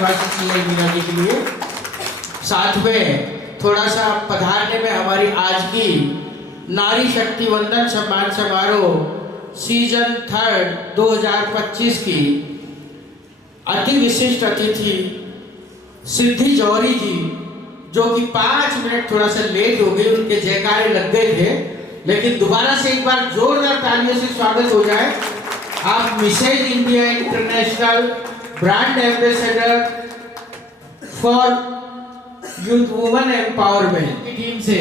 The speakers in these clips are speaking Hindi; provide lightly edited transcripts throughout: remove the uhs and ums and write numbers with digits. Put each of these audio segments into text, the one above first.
परिभाषित की है मीना जी के लिए। साथ में थोड़ा सा पधारने में हमारी आज की नारी शक्ति वंदन सम्मान समारोह सीजन 3 2025 की अति विशिष्ट अतिथि सिद्धि जौहरी जी, जो कि 5 मिनट थोड़ा सा लेट हो गए, उनके जयकारे लग गए थे, लेकिन दोबारा से एक बार जोरदार तालियों से स्वागत हो जाए। आप Mrs India international brand ambassador for youth women empowerment की टीम से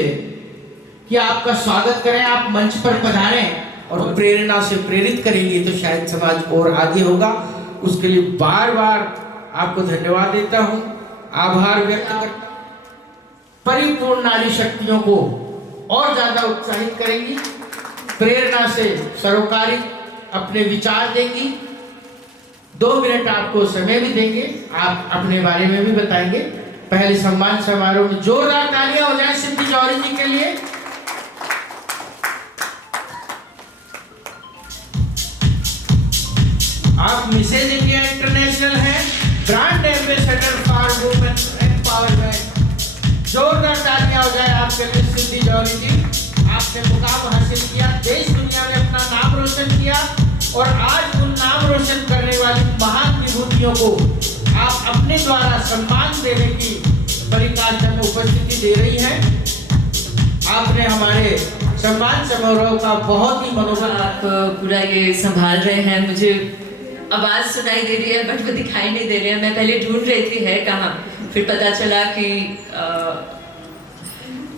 कि आपका स्वागत करें, आप मंच पर पधारें और प्रेरणा से प्रेरित करेंगे तो शायद समाज और आगे होगा। उसके लिए बार बार आपको धन्यवाद देता हूं, आभार व्यक्त कर परिपूर्ण नारी शक्तियों को और ज्यादा उत्साहित करेंगी, प्रेरणा से सरोकारी अपने विचार देंगी। 2 मिनट आपको समय भी देंगे, आप अपने बारे में भी बताएंगे। पहले सम्मान समारोह में जोरदार तालियां हो जाए सिद्धि जौहरी जी के लिए। आप मिसेज इंडिया इंटरनेशनल हैं, brand ambassador for women empowerment. जोरदार तालियां हो जाए आपके लिए सिद्धि जौहरी जी। आपने मुकाम हासिल किया, देश दुनिया में अपना नाम रोशन किया और आज उन नाम रोशन करने वाली महान विभूतियों को आप अपने द्वारा सम्मान देने की परिकाष्ठा में उपस्थिति दे रही हैं। आपने हमारे सम्मान समारोह का बहुत ही मनोबल। आप पूरा ये संभाल रहे हैं, मुझे आवाज सुनाई दे रही है बट वो दिखाई नहीं दे रही है। मैं पहले ढूंढ रही थी है कहाँ, फिर पता चला कि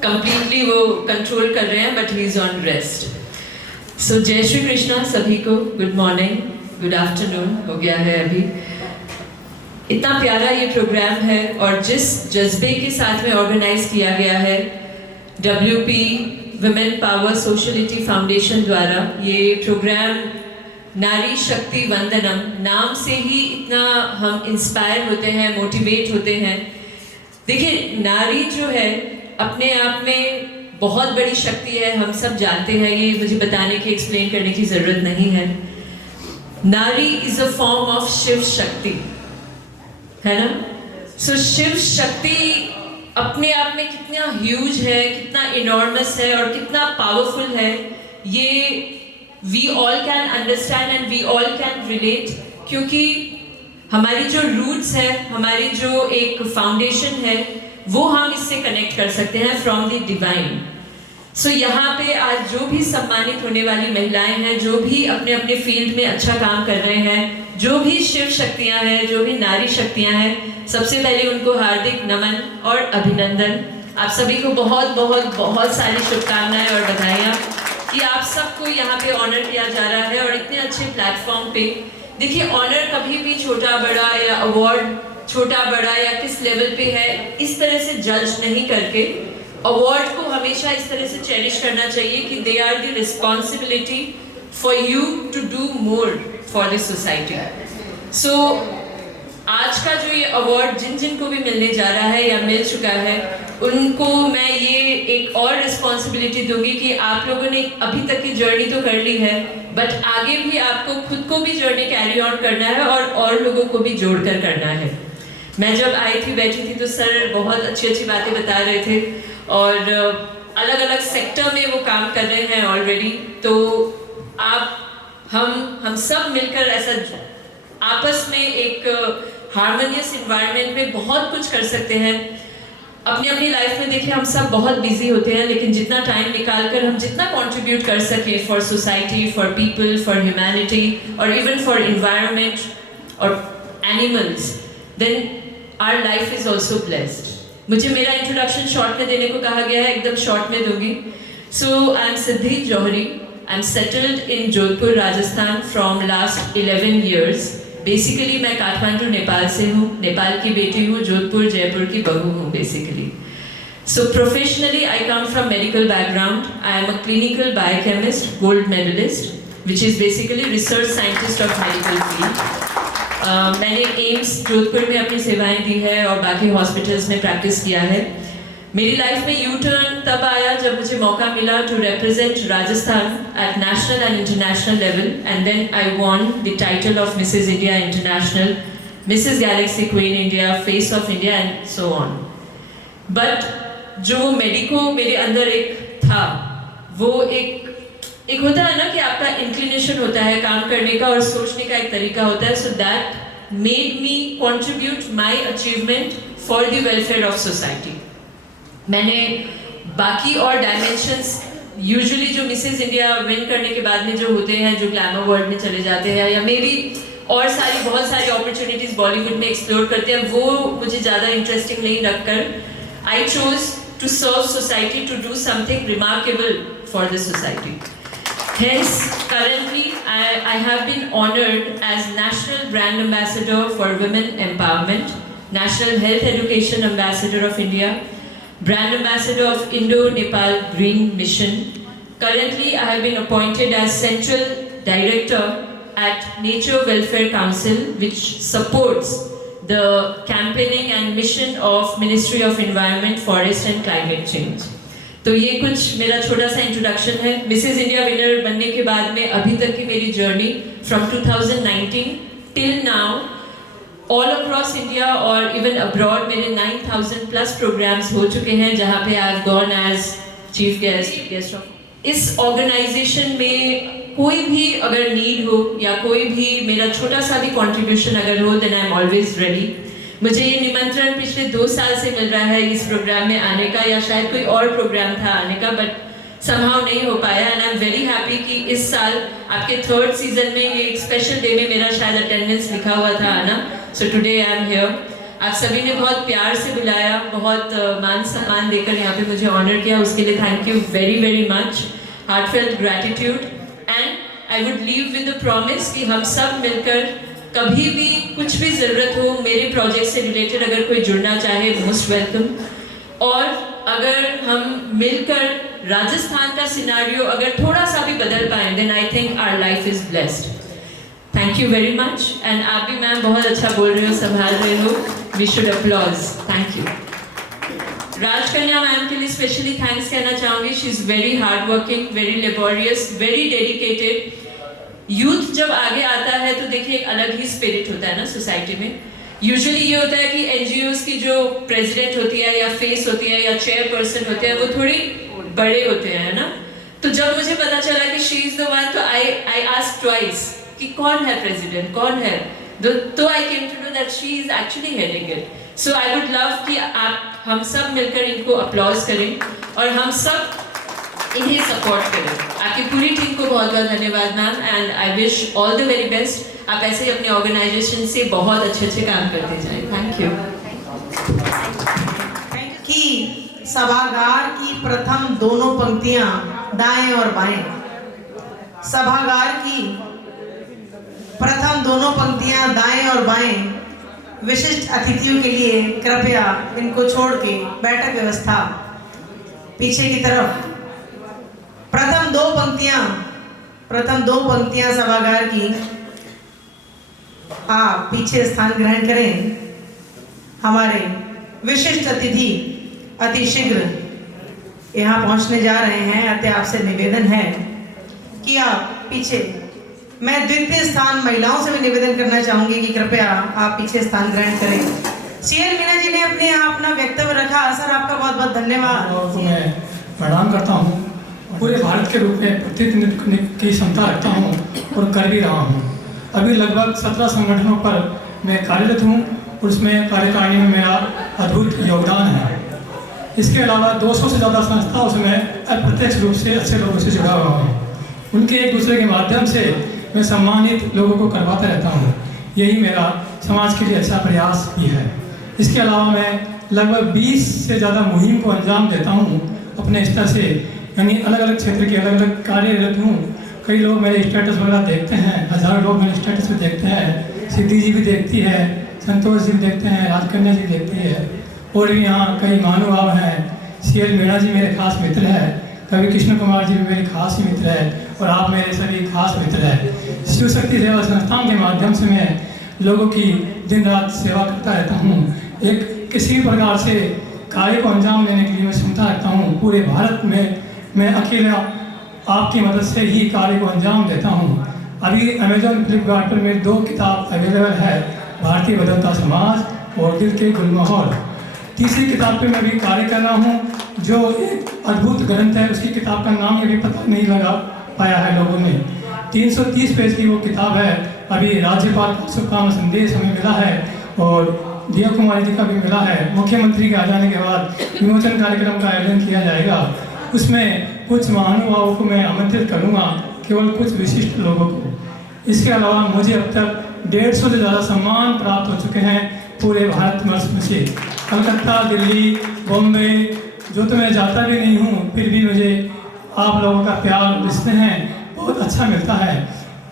कंप्लीटली वो कंट्रोल कर रहे हैं but he is on rest. So जय श्री कृष्णा सभी को, गुड मॉर्निंग, गुड आफ्टरनून हो गया है अभी। इतना प्यारा ये प्रोग्राम है और जिस जज्बे के साथ में ऑर्गेनाइज किया गया है WP women power sociality foundation द्वारा, ये प्रोग्राम नारी शक्ति वंदनम, नाम से ही इतना हम इंस्पायर होते हैं, मोटिवेट होते हैं। देखिए, नारी जो है अपने आप में बहुत बड़ी शक्ति है, हम सब जानते हैं, ये मुझे बताने की एक्सप्लेन करने की जरूरत नहीं है। Nari is a form of Shiv Shakti, है ना। सो शिव शक्ति अपने आप में कितना ह्यूज है, कितना इनॉर्मस है और कितना पावरफुल है, ये we all can understand and we all can relate. क्योंकि हमारी जो रूट्स है, हमारी जो एक फाउंडेशन है, वो हम इससे कनेक्ट कर सकते हैं फ्रॉम द डिवाइन। सो यहाँ पे आज जो भी सम्मानित होने वाली महिलाएं हैं, जो भी अपने अपने फील्ड में अच्छा काम कर रहे हैं, जो भी शिव शक्तियां हैं, जो भी नारी शक्तियां हैं, सबसे पहले उनको हार्दिक नमन और अभिनंदन। आप सभी को बहुत बहुत बहुत सारी शुभकामनाएं और बधाइयाँ कि आप सबको यहाँ पे ऑनर किया जा रहा है और इतने अच्छे प्लेटफॉर्म पे। देखिए, ऑनर कभी भी छोटा बड़ा या अवार्ड छोटा बड़ा या किस लेवल पे है इस तरह से जज नहीं करके, अवार्ड को हमेशा इस तरह से चेरिश करना चाहिए कि they are the responsibility for you to do more for the society. So आज का जो ये अवार्ड जिन जिन को भी मिलने जा रहा है या मिल चुका है, उनको मैं ये एक और रिस्पॉन्सिबिलिटी दूंगी कि आप लोगों ने अभी तक की जर्नी तो कर ली है, बट आगे भी आपको खुद को भी जर्नी कैरी ऑन करना है और लोगों को भी जोड़कर करना है। मैं जब आई थी, बैठी थी, तो सर बहुत अच्छी अच्छी बातें बता रहे थे और अलग अलग सेक्टर में वो काम कर रहे हैं ऑलरेडी। तो आप हम सब मिलकर ऐसा आपस में एक हार्मोनियस इन्वायरमेंट में बहुत कुछ कर सकते हैं। अपनी अपनी लाइफ में देखिए, हम सब बहुत बिजी होते हैं, लेकिन जितना टाइम निकाल कर हम जितना कंट्रीब्यूट कर सके for society, for people, for humanity और इवन फॉर इन्वायरमेंट और animals, then our life is also blessed. मुझे मेरा इंट्रोडक्शन शॉर्ट में देने को कहा गया है, एकदम शॉर्ट में दूंगी। So I am Siddhi Johari, I am settled in Jodhpur Rajasthan from last 11 years। Basically मैं काठमांडू नेपाल से हूँ, नेपाल की बेटी हूँ, जोधपुर जयपुर की बहू हूँ basically. So professionally I come from medical background. I am a clinical biochemist, gold medallist, which is basically research scientist of medical field. मैंने एम्स जोधपुर में अपनी सेवाएं दी है और बाकी हॉस्पिटल्स में प्रैक्टिस किया है। मेरी लाइफ में यू टर्न तब आया जब मुझे मौका मिला to represent Rajasthan at national and international level, and then I won the title of Mrs India international Mrs. Galaxy Queen India, Face of India and so on. But जो मेडिको मेरे अंदर एक था, वो एक होता है ना कि आपका इंक्लिनेशन होता है काम करने का और सोचने का एक तरीका होता है. So that made me contribute my achievement for the welfare of society. मैंने बाकी और डायमेंशंस यूजुअली जो मिसेस इंडिया विन करने के बाद में जो होते हैं, जो ग्लैमर वर्ल्ड में चले जाते हैं या मे बी और बहुत सारी अपॉर्चुनिटीज बॉलीवुड में एक्सप्लोर करते हैं, वो मुझे ज़्यादा इंटरेस्टिंग नहीं रखकर I chose to serve society, to do something remarkable for the society. Hence, currently, I have been honored as National Brand Ambassador for Women Empowerment, National Health Education Ambassador of India, Brand Ambassador of Indo-Nepal Green Mission. Currently, I have been appointed as Central Director at Nature Welfare Council, which supports the campaigning and mission of Ministry of Environment, Forest and Climate Change. तो ये कुछ मेरा छोटा सा इंट्रोडक्शन है. मिसेस इंडिया विनर बनने के बाद में अभी तक की मेरी journey from 2019 till now all across India और इवन अब्रॉड मेरे 9,000 प्लस प्रोग्राम्स हो चुके हैं, जहाँ पे I have gone as chief guest of. इस ऑर्गेनाइजेशन में कोई भी अगर नीड हो या कोई भी मेरा छोटा सा भी कॉन्ट्रीब्यूशन अगर हो, then I am always ready. मुझे ये निमंत्रण पिछले 2 साल से मिल रहा है इस प्रोग्राम में आने का, या शायद कोई और प्रोग्राम था आने का, बट समहाउ नहीं हो पाया. And I am very happy कि इस साल आपके 3rd सीजन में ये एक स्पेशल डे में मेरा शायद अटेंडेंस लिखा हुआ था आना. So today I am here. आप सभी ने बहुत प्यार से बुलाया, बहुत मान सम्मान देकर यहाँ पे मुझे ऑनर किया, उसके लिए thank you very very much. Heartfelt gratitude. And I would leave with the promise कि हम सब मिलकर कभी भी कुछ भी ज़रूरत हो, मेरे प्रोजेक्ट से रिलेटेड अगर कोई जुड़ना चाहे, मोस्ट वेलकम. और अगर हम मिलकर राजस्थान का सिनारियो अगर थोड़ा सा भी बदल पाएं, then I think our life is blessed. Thank you very much. And आप भी मैम बहुत अच्छा बोल रहे हो, संभाल रहे हो. We should applause. Thank you. Rajkanya ma'am के लिए स्पेशली थैंक्स कहना चाहूँगी. She is very hard working, very laborious, very dedicated. Youth जब आगे आता है तो देखिए एक अलग ही स्पिरिट होता है ना सोसाइटी में. यूजुअली ये होता है कि एनजीओज की जो प्रेसिडेंट होती है या फेस होती है या चेयरपर्सन होते हैं, वो थोड़ी बड़े होते हैं ना. तो जब मुझे पता चला कि शी इज द वन, तो आई आस्क्ड ट्वाइस कि कौन है प्रेसिडेंट, कौन है. तो I came to know that she is actually heading it. So I would love कि आप हम सब मिलकर इनको अपलॉज करें और हम सब इन्हें सपोर्ट करें. आपकी पूरी टीम को बहुत बहुत धन्यवाद ma'am, and I wish all the very best. आप ऐसे ही अपने ऑर्गेनाइजेशन से बहुत अच्छे काम करते जाएं. Thank you. कि सभागार की प्रथम दोनों पंक्तियां दाएं और बाएं, सभागार की प्रथम दोनों पंक्तियां दाएं और बाएं, विशिष्ट अतिथियों के लिए कृपया इनको छोड़ के बैठक व्यवस्था पीछे की तरफ. प्रथम दो पंक्तियां सभागार की आप पीछे स्थान ग्रहण करें. हमारे विशिष्ट अतिथि अति शीघ्र यहाँ पहुँचने जा रहे हैं. अतः आपसे निवेदन है कि आप पीछे, मैं द्वितीय स्थान महिलाओं से भी निवेदन करना चाहूँगी कि कृपया आप पीछे स्थान ग्रहण करें. सीएल मीना जी ने अपना वक्तव्य रखा. सर आपका बहुत बहुत धन्यवाद. मैं प्रणाम करता हूँ. पूरे भारत के रूप में प्रतिनिधित्व करने की क्षमता रखता हूँ और कर भी रहा हूँ. अभी लगभग 17 संगठनों पर मैं कार्यरत हूँ और उसमें कार्यकारिणी में मेरा अद्भुत योगदान है. इसके अलावा 200 से ज़्यादा संस्थाओं से मैं अप्रत्यक्ष रूप से अच्छे लोगों से जुड़ा हुआ हूँ. उनके एक दूसरे के माध्यम से मैं सम्मानित लोगों को करवाता रहता हूँ. यही मेरा समाज के लिए अच्छा प्रयास भी है. इसके अलावा मैं लगभग 20 से ज़्यादा मुहिम को अंजाम देता हूँ अपने स्तर से, यानी अलग अलग क्षेत्र के अलग अलग कार्यरत हूँ. कई लोग मेरे स्टेटस वगैरह देखते हैं, हज़ारों लोग मेरे स्टेटस भी देखते हैं. सिद्धि जी भी देखती है, संतोष जी भी देखते हैं, राजकन्या जी देखती है, और भी यहाँ कई महानुभाव हैं. सीएल मीणा जी मेरे खास मित्र हैं, कवि कृष्ण कुमार जी भी मेरे खास ही मित्र हैं, और आप मेरे सभी खास मित्र हैं. शिव शक्ति सेवा संस्थान के माध्यम से मैं लोगों की दिन रात सेवा करता रहता हूँ. एक किसी भी प्रकार से कार्य को अंजाम देने के लिए मैं क्षमता रखता हूँ. पूरे भारत में मैं अकेला आपकी मदद से ही कार्य को अंजाम देता हूँ. अभी अमेजोन फ्लिपकार्ट पर मेरी 2 किताब अवेलेबल है. भारतीय बदलता समाज और दिल के गुलमोहर। तीसरी किताब पे मैं भी कार्य कर रहा हूँ जो एक अद्भुत ग्रंथ है, उसकी किताब का नाम अभी पता नहीं लगा पाया है लोगों ने। 330 पेज की वो किताब है। अभी राज्यपाल का शुभकामना संदेश हमें मिला है और दिया कुमारी जी का भी मिला है। मुख्यमंत्री के आ जाने के बाद विमोचन कार्यक्रम का आयोजन किया जाएगा। उसमें कुछ महानुभावों को मैं आमंत्रित करूँगा, केवल कुछ विशिष्ट लोगों को। इसके अलावा मुझे अब तक 150 से ज़्यादा सम्मान प्राप्त हो चुके हैं पूरे भारतवर्ष में से। कलकत्ता, दिल्ली, बॉम्बे, जो तो मैं जाता भी नहीं हूँ, फिर भी मुझे आप लोगों का प्यार स्नेह बहुत अच्छा मिलता है।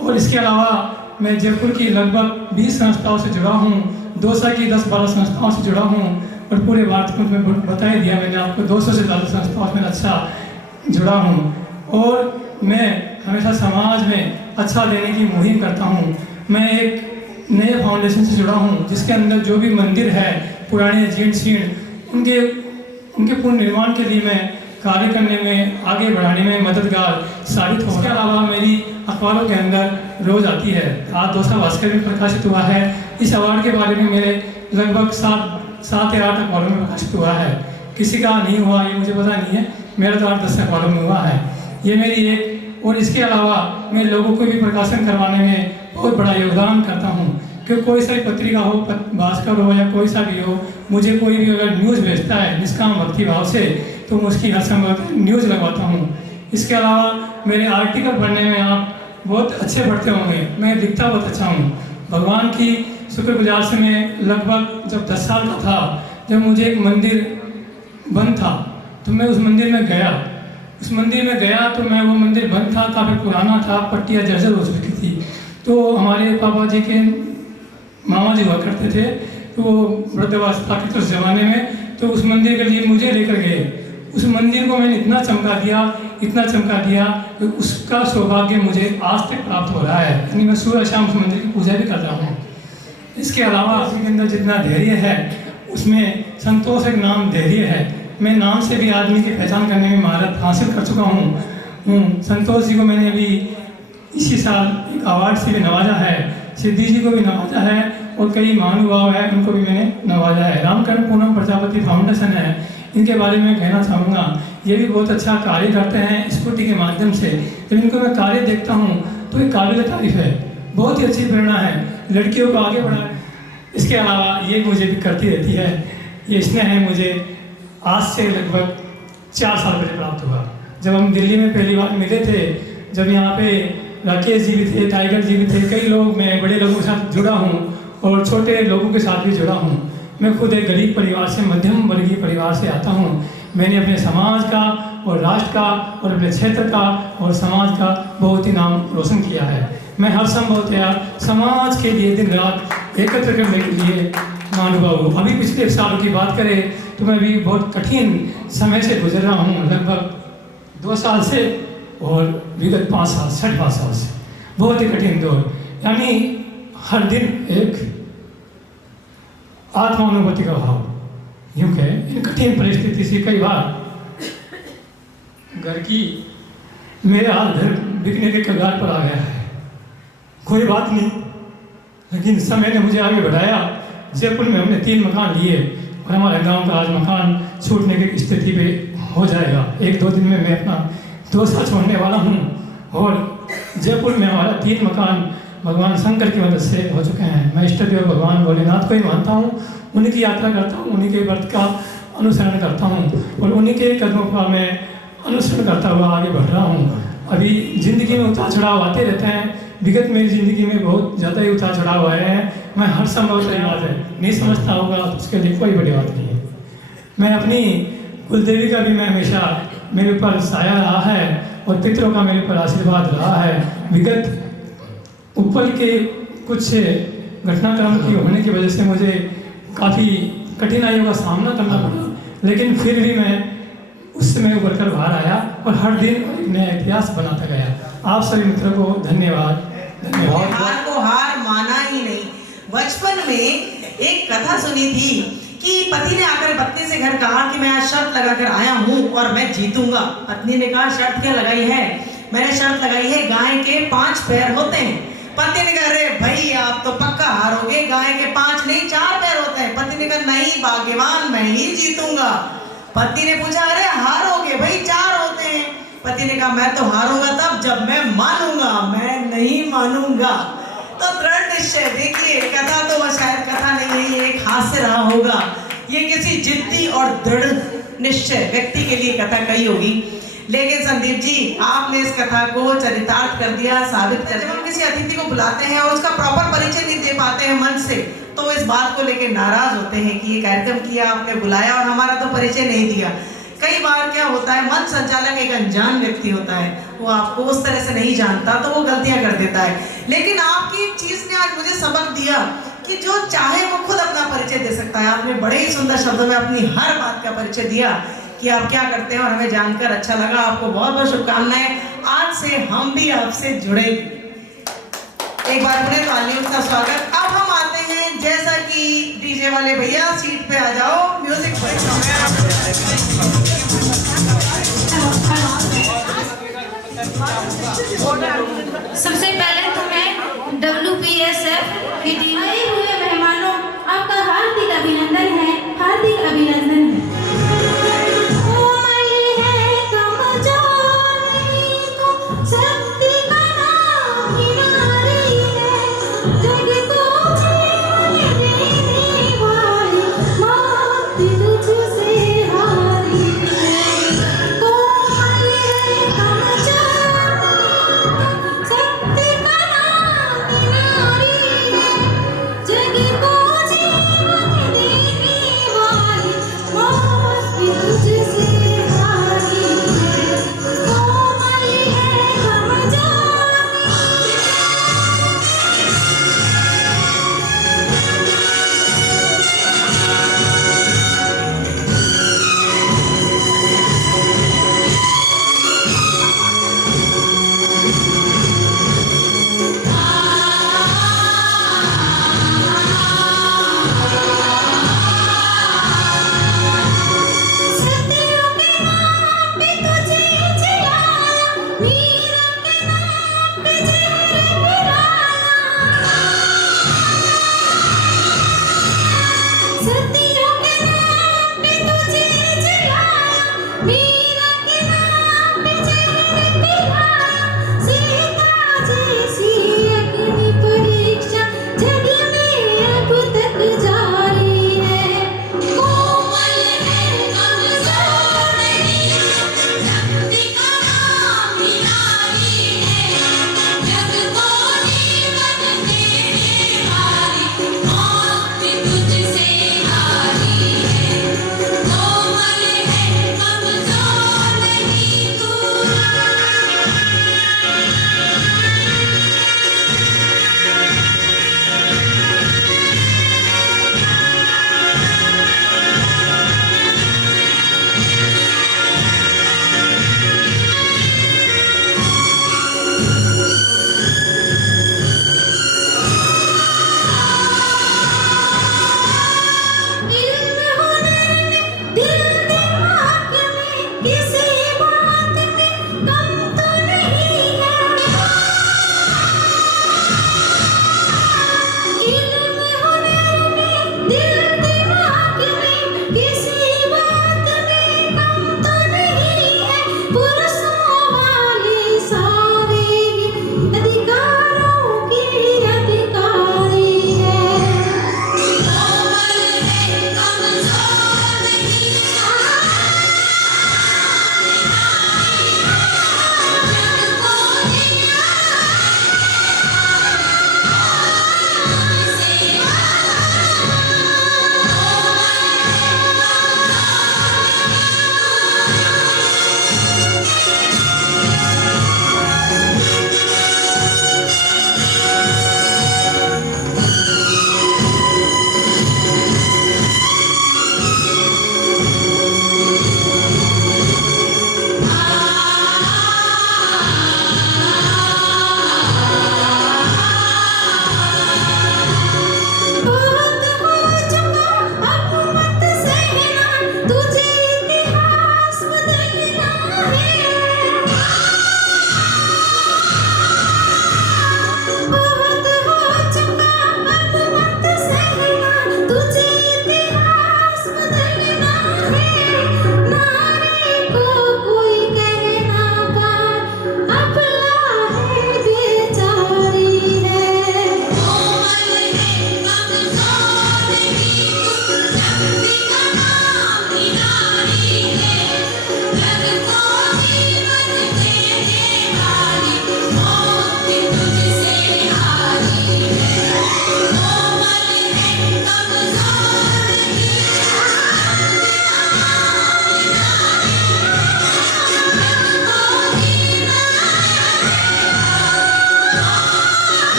और इसके अलावा मैं जयपुर की लगभग 20 संस्थाओं से जुड़ा हूँ, दौसा की 10-12 संस्थाओं से जुड़ा हूँ और पूरे भारत में बता ही दिया मैंने आपको, 200 से ज़्यादा संस्थाओं में अच्छा जुड़ा हूँ। और मैं हमेशा समाज में अच्छा देने की मुहिम करता हूँ। मैं एक नए फाउंडेशन से जुड़ा हूँ जिसके अंदर जो भी मंदिर है पुराने जीर्ण शीर्ण उनके पुनर्निर्माण के लिए मैं कार्य करने में, आगे बढ़ाने में मददगार साबित हो। इसके अलावा मेरी अखबारों के अंदर रोज आती है। आज दौसा भास्कर में प्रकाशित हुआ है। इस अवार्ड के बारे में मेरे लगभग 7 या 8 अखबारों में प्रकाशित हुआ है। किसी का नहीं हुआ ये मुझे पता नहीं है, मेरा तो 8-10 अखबारों में हुआ है। ये मेरी एक। और इसके अलावा मैं लोगों को भी प्रकाशन करवाने में बहुत बड़ा योगदान करता हूँ कि कोई सा भी पत्रिका हो, भास्कर हो या कोई सा भी हो, मुझे कोई भी अगर न्यूज़ भेजता है निष्काम भक्ति भाव से तो मैं उसकी हर समय न्यूज़ लगवाता हूँ। इसके अलावा मेरे आर्टिकल पढ़ने में आप बहुत अच्छे पढ़ते होंगे। मैं लिखता बहुत अच्छा हूँ। भगवान की शुक्रगुजार से मैं लगभग जब 10 साल का था, जब मुझे एक मंदिर बंद था तो मैं उस मंदिर में गया। उस मंदिर में गया तो मैं वो मंदिर बंद था, काफ़ी पुराना था, पट्टियाँ जर्जर हो चुकी थी। तो हमारे पापा जी के मामा जी हुआ करते थे, तो वो वृद्धावस्था के उस ज़माने में, तो उस मंदिर के लिए मुझे लेकर गए। उस मंदिर को मैंने इतना चमका दिया कि उसका सौभाग्य मुझे आज तक प्राप्त हो रहा है। यानी मैं सुबह शाम उस मंदिर की पूजा भी कर रहा हूँ। इसके अलावा उसके अंदर जितना धैर्य है उसमें संतोष एक नाम धैर्य है। मैं नाम से भी आदमी की पहचान करने में महारत हासिल कर चुका हूँ। संतोष जी को मैंने अभी इसी साल एक अवार्ड से भी नवाजा है, सिद्धि जी को भी नवाजा है और कई महानुभाव हैं उनको भी मैंने नवाजा है। रामकरण पूनम प्रजापति फाउंडेशन है, इनके बारे में कहना चाहूँगा। ये भी बहुत अच्छा कार्य करते हैं स्कूटी के माध्यम से। जब इनको मैं कार्य देखता हूँ तो एक काबिल तारीफ है, बहुत ही अच्छी प्रेरणा है, लड़कियों को आगे बढ़ाए। इसके अलावा ये मुझे भी करती रहती है। ये स्नेह है मुझे आज से लगभग 4 साल पहले प्राप्त हुआ। जब हम दिल्ली में पहली बार मिले थे, जब यहाँ पे राकेश जी भी थे, टाइगर जी भी थे, कई लोग, मैं बड़े लोगों के साथ जुड़ा हूँ और छोटे लोगों के साथ भी जुड़ा हूँ। मैं खुद एक गरीब परिवार से, मध्यम वर्गीय परिवार से आता हूँ। मैंने अपने समाज का और राष्ट्र का और अपने क्षेत्र का और समाज का बहुत ही नाम रोशन किया है। मैं हर संभवतया समाज के लिए दिन रात एकत्र करने के लिए महानुभाव हूँ। अभी पिछले सालों की बात करें तो मैं भी बहुत कठिन समय से गुजर रहा हूँ, लगभग 2 साल से और विगत 5 साल, 5 साल से बहुत ही कठिन दौर। यानी हर दिन एक आत्मानुभूति का भाव। यूँ कहें इन कठिन परिस्थिति से कई बार घर की, मेरा हाल घर बिकने के कगार पर आ गया है। कोई बात नहीं, लेकिन समय ने मुझे आगे बढ़ाया। जयपुर में हमने 3 मकान लिए और हमारे गांव का आज मकान छूटने की स्थिति पे हो जाएगा। 1-2 दिन में मैं अपना दौसा छोड़ने वाला हूँ और जयपुर में हमारा 3 मकान भगवान शंकर की मदद से हो चुके हैं। मैं इष्ट देव भगवान भोलेनाथ को ही मानता हूँ, उन्हीं की यात्रा करता हूँ, उन्हीं के व्रत का अनुसरण करता हूँ और उन्हीं के कदमों का मैं अनुसरण करता हुआ आगे बढ़ रहा हूँ। अभी ज़िंदगी में उतार चढ़ाव आते रहते हैं। विगत मेरी ज़िंदगी में बहुत ज़्यादा ही उतार चढ़ाव आए हैं। मैं हर संभव तैयार है, नहीं समझता होगा तो उसके लिए कोई बड़ी बात नहीं है। मैं अपनी कुलदेवी का भी मैं हमेशा मेरे ऊपर साया रहा है और पितरों का मेरे ऊपर आशीर्वाद रहा है। विगत ऊपर के कुछ घटनाक्रम की होने की वजह से मुझे काफ़ी कठिनाइयों का सामना करना पड़ा, लेकिन फिर भी मैं उससे मैं उभर कर बाहर आया और हर दिन एक नया इतिहास बनाता गया। आप सभी मित्रों को धन्यवाद। हार को हार माना ही नहीं। बचपन में एक कथा सुनी थी कि पति ने आकर पत्नी से घर कहा कि मैं आज शर्त लगाकर आया हूँ और मैं जीतूंगा। पत्नी ने कहा शर्त क्या लगाई है? मैंने शर्त लगाई है गाय के 5 पैर होते हैं। पति ने कहा अरे भाई आप तो पक्का पक्का हारोगे, गाय के 5 नहीं 4 पैर होते हैं। पति ने कहा नहीं भाग्यवान, मैं ही जीतूंगा। पति ने पूछा अरे हारोगे भाई, 4 होते हैं। पति ने कहा मैं तो हारूंगा तब जब मैं मानूंगा, मैं नहीं मानूंगा। तो दृढ़ निश्चय, देखिए कथा तो वह शायद कथा नहीं है, ये एक हास्य रहा होगा। ये किसी जिद्दी और दृढ़ निश्चय व्यक्ति के लिए कथा कही होगी। लेकिन संदीप जी आपने इस कथा को चरितार्थ कर दिया, साबित कर दिया। जब हम किसी अतिथि को बुलाते हैं और उसका प्रॉपर परिचय नहीं दे पाते हैं मंच से, तो इस बात को लेकर नाराज होते हैं कि ये कार्यक्रम किया, आपने बुलाया और हमारा तो परिचय नहीं दिया। कई बार क्या होता है, मंच संचालक एक अनजान व्यक्ति होता है, वो आपको उस तरह से नहीं जानता तो वो गलतियां कर देता है। लेकिन आपकी एक चीज ने आज मुझे सबक दिया कि जो चाहे वो खुद अपना परिचय दे सकता है। आपने बड़े ही सुंदर शब्दों में अपनी हर बात का परिचय दिया कि आप क्या करते हैं और हमें जानकर अच्छा लगा। आपको बहुत बहुत शुभकामनाएं। आज से हम भी आपसे जुड़ेंगे। एक बार पुणे तालियों का स्वागत। अब हम आते हैं, जैसा कि डीजे वाले भैया सीट पे आ जाओ, म्यूजिक सबसे पहले तो मैं WPSF के टीम आए हुए मेहमानों, आपका हार्दिक अभिनंदन है, हार्दिक अभिनंदन है।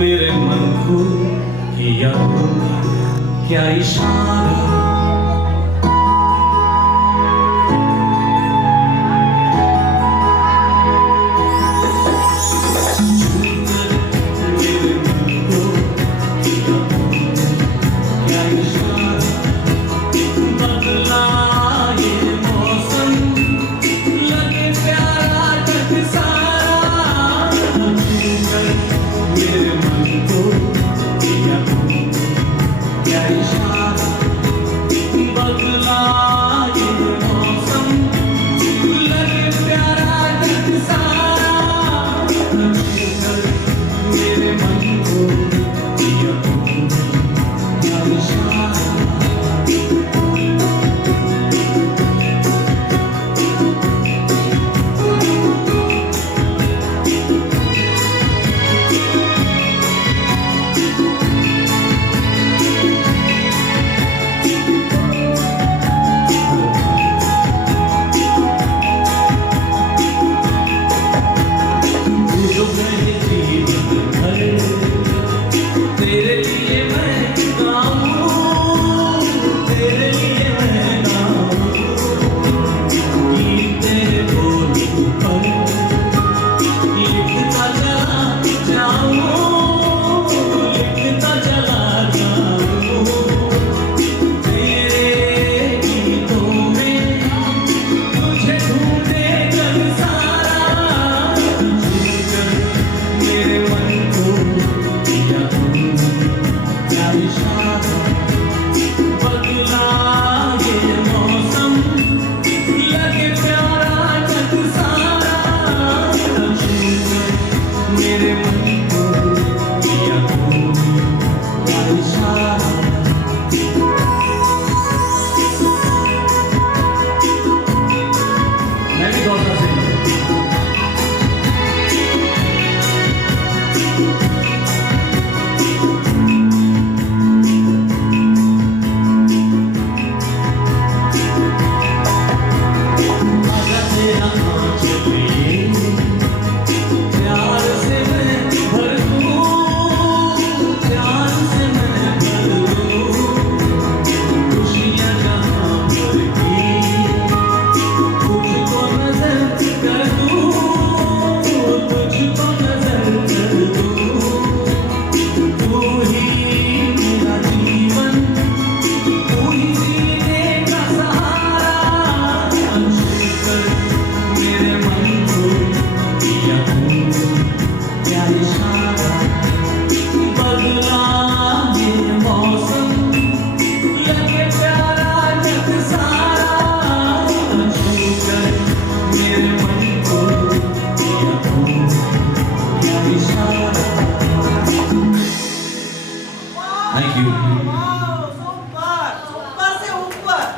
मेरे मन को किया क्या इशारा,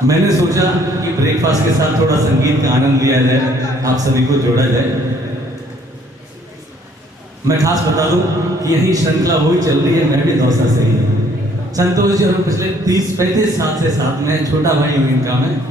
मैंने सोचा कि ब्रेकफास्ट के साथ थोड़ा संगीत का आनंद लिया जाए, आप सभी को जोड़ा जाए। मैं खास बता दूं कि यही श्रृंखला वही चल रही है, मैं भी दौसा से ही हूँ। संतोष जी और पिछले 30-35 साल से साथ में, छोटा भाई हूँ इनका मैं।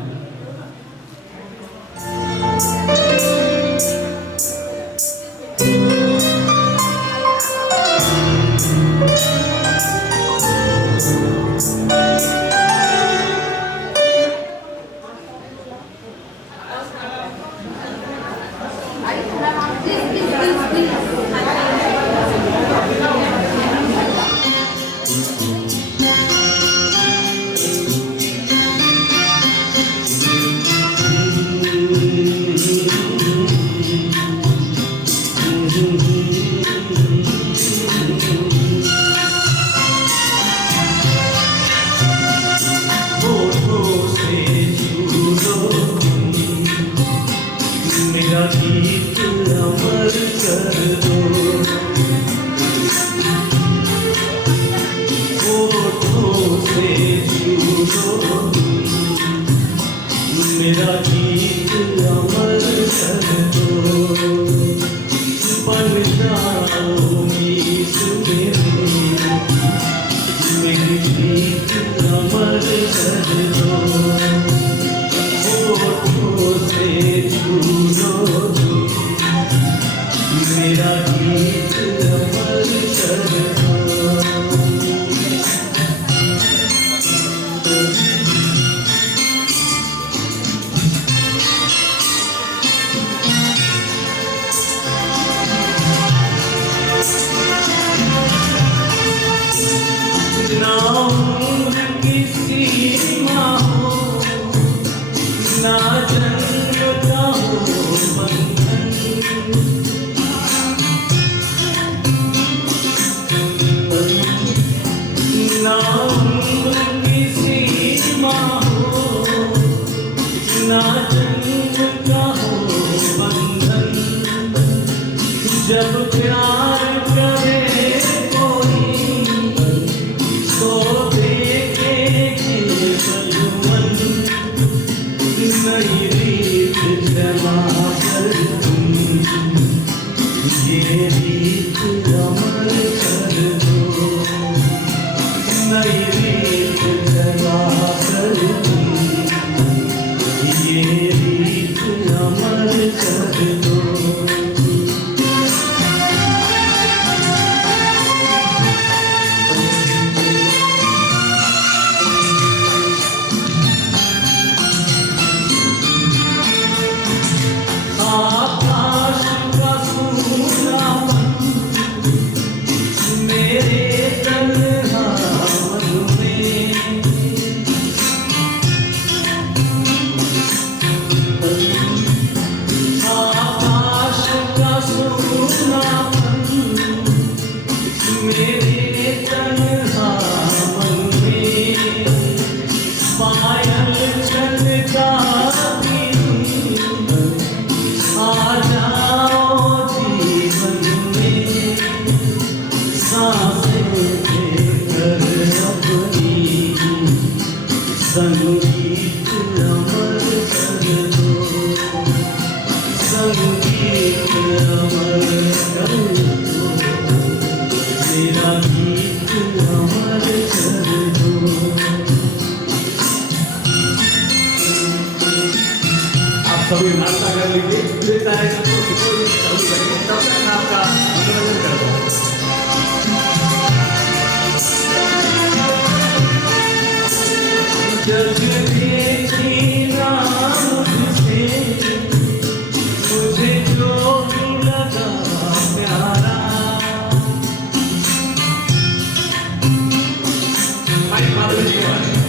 मेरे तन्हा मन में पायल छनकाती आ जाओ जीवन में सांसें लेकर अपनी संगीत अमर कर दो संगीत अमर कर दो मेरा गीत अमर कर दो आप सभी नाश्ता कर लीजिए फिर कार्यक्रम को चालू करेंगे तब तक मैं आपका मनोरंजन करता हूँ जग देखी ना मुझसे मुझे जो भी लगा प्यारा भाई माधव जी का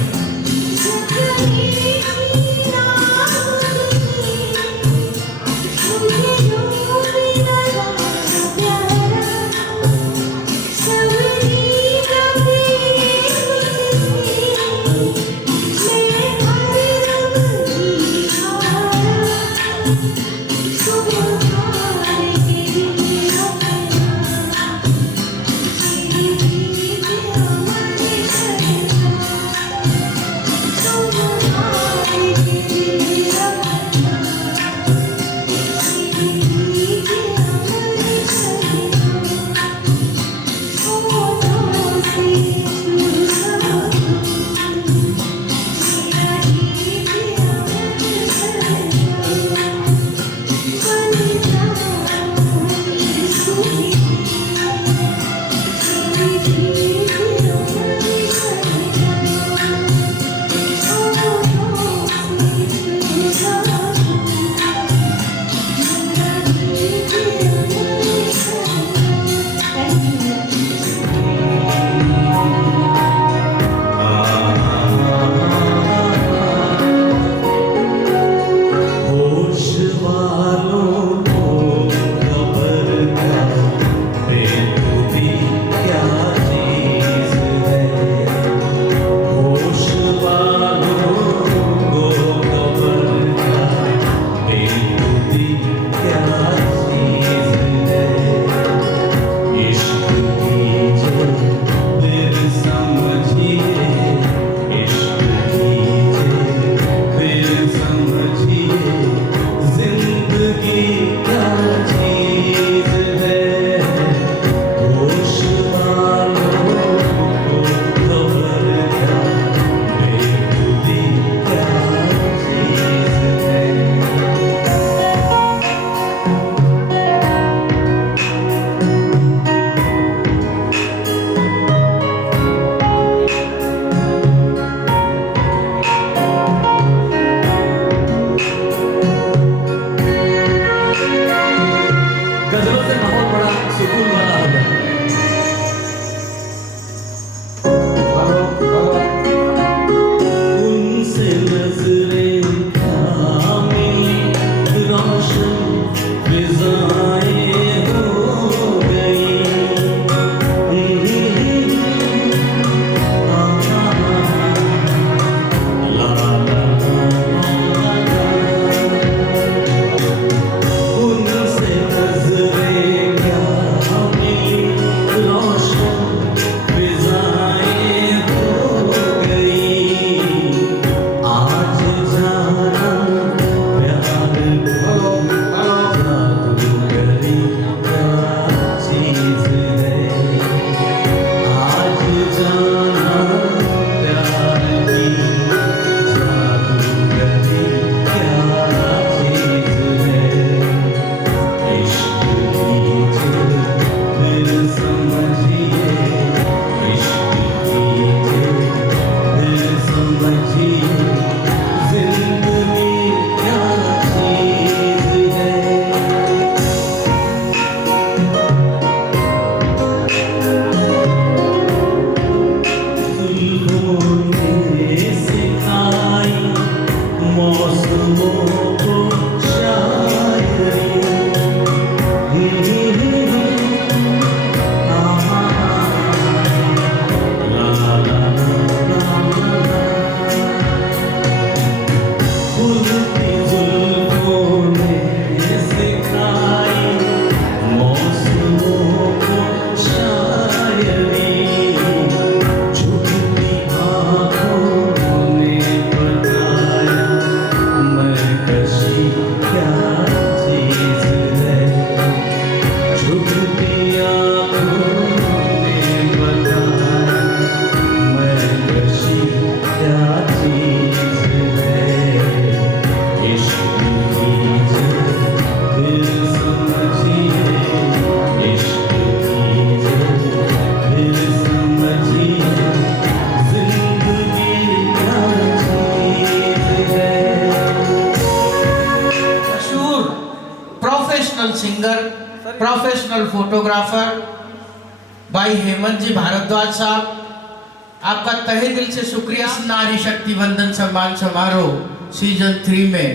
फोटोग्राफर भाई हेमंत जी भारद्वाज साहब, आपका तहे दिल से शुक्रिया। नारी शक्ति वंदन सम्मान समारोह सीजन 3 में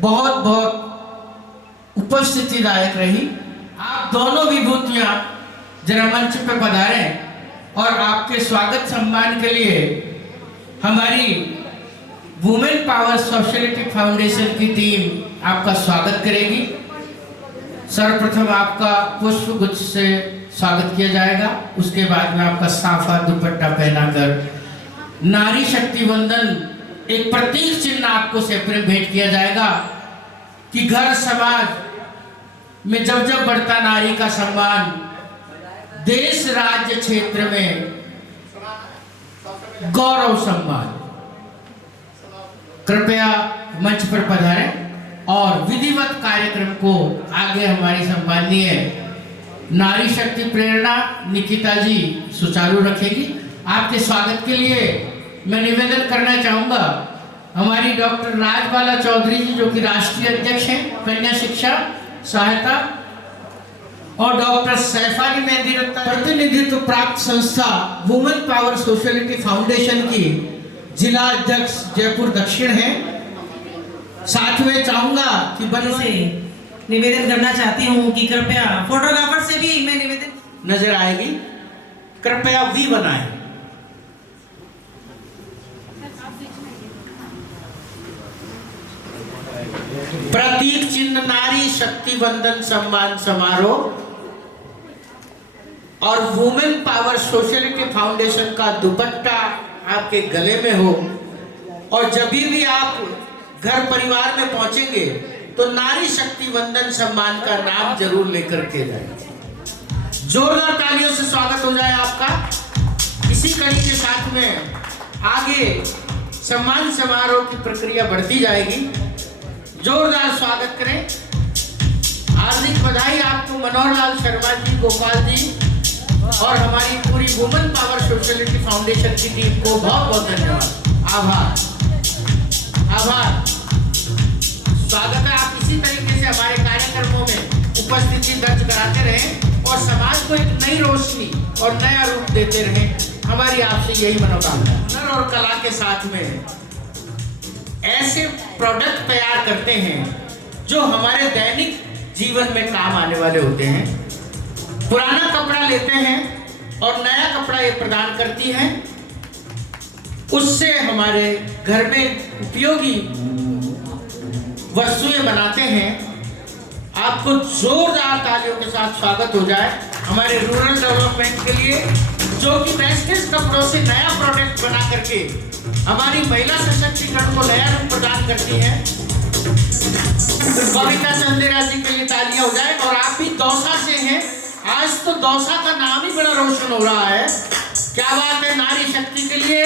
बहुत बहुत उपस्थितिदायक रही। आप दोनों विभूतियां जरा मंच पे पधारे और आपके स्वागत सम्मान के लिए हमारी वुमेन पावर सोशलिटी फाउंडेशन की टीम आपका स्वागत करेगी। सर्वप्रथम आपका पुष्प गुच्छ से स्वागत किया जाएगा, उसके बाद में आपका साफा दुपट्टा पहनाकर नारी शक्ति वंदन एक प्रतीक चिन्ह आपको सेपरेट भेंट किया जाएगा कि घर समाज में जब जब बढ़ता नारी का सम्मान, देश राज्य क्षेत्र में गौरव सम्मान। कृपया मंच पर पधारें और विधिवत कार्यक्रम को आगे हमारी सम्माननीय नारी शक्ति प्रेरणा निकिता जी सुचारू रखेगी। आपके स्वागत के लिए मैं निवेदन करना चाहूंगा हमारी डॉक्टर राजबाला चौधरी जी, जो कि राष्ट्रीय अध्यक्ष हैं कन्या शिक्षा सहायता, और डॉक्टर सैफाली मेहंदी रत्ता, प्रतिनिधित्व प्राप्त संस्था वुमेन पावर सोशलिटी फाउंडेशन की जिला अध्यक्ष जयपुर दक्षिण है। साथ में चाहूंगा कि बने से निवेदन करना चाहती हूँ कि कृपया फोटोग्राफर से भी मैं निवेदन नजर आएगी, कृपया वी बनाएं। प्रतीक चिन्ह नारी शक्ति वंदन सम्मान समारोह और वुमेन पावर सोशलिटी फाउंडेशन का दुपट्टा आपके गले में हो, और जब भी आप घर परिवार में पहुंचेंगे तो नारी शक्ति वंदन सम्मान का नाम जरूर लेकर के जाए। जोरदार तालियों से स्वागत हो जाए आपका। इसी कड़ी के साथ में आगे सम्मान समारोह की प्रक्रिया बढ़ती जाएगी। जोरदार स्वागत करें। हार्दिक बधाई आपको मनोहर लाल शर्मा जी, गोपाल जी और हमारी पूरी वुमेन पावर सोशलिटी फाउंडेशन की टीम को बहुत बहुत धन्यवाद, आभार आभार। स्वागत है। आप इसी तरीके से हमारे कार्यक्रमों में उपस्थिति दर्ज कराते रहें और समाज को एक नई रोशनी और नया रूप देते रहें। हमारी आपसे यही मनोकामना है। हुनर और कला के साथ में ऐसे प्रोडक्ट तैयार करते हैं जो हमारे दैनिक जीवन में काम आने वाले होते हैं। पुराना कपड़ा लेते हैं और नया कपड़ा ये प्रदान करती हैं, उससे हमारे घर में उपयोगी वस्तुएं बनाते हैं। आपको जोरदार तालियों के साथ स्वागत हो जाए हमारे रूरल डेवलपमेंट के लिए, जो कि वेस्टेज कपड़ों से नया प्रोडक्ट बना करके हमारी महिला सशक्तिकरण को नया रूप प्रदान करती है। बबीता चंदेरा जी के लिए तालियां हो जाए। और आप भी दौसा से हैं, आज तो दौसा का नाम ही बड़ा रोशन हो रहा है। क्या बात है। नारी शक्ति के लिए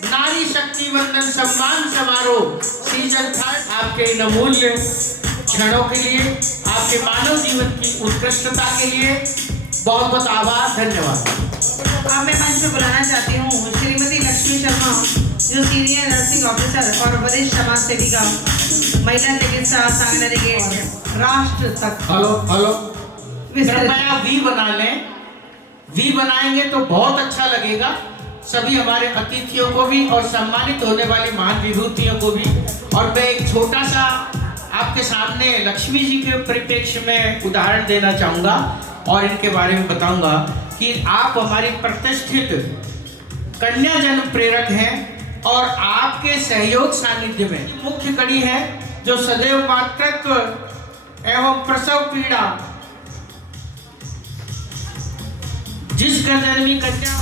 नारी शक्ति वंदन सम्मान समारोह सीजन 3 आपके इन अमूल्य क्षणों के लिए, आपके मानव जीवन की उत्कृष्टता के लिए बहुत बहुत आभार, धन्यवाद। अब मैं मंच पे बुलाना चाहती हूँ श्रीमती लक्ष्मी शर्मा, जो सीनियर नर्सिंग ऑफिसर और वरिष्ठ समाज सेविका, महिला चिकित्सा सांगनेरिक राष्ट्र तक। हेलो कृपया वी बना लें। वी बनाएंगे तो बहुत अच्छा लगेगा सभी हमारे अतिथियों को भी और सम्मानित होने वाली महान विभूतियों को भी। और मैं एक छोटा सा आपके सामने लक्ष्मी जी के परिप्रेक्ष्य में उदाहरण देना चाहूँगा और इनके बारे में बताऊंगा कि आप हमारी प्रतिष्ठित कन्या जन्म प्रेरक हैं और आपके सहयोग सानिध्य में मुख्य कड़ी है जो सदैव मातृत्व एवं प्रसव पीड़ा जिस घर जन्मी कन्या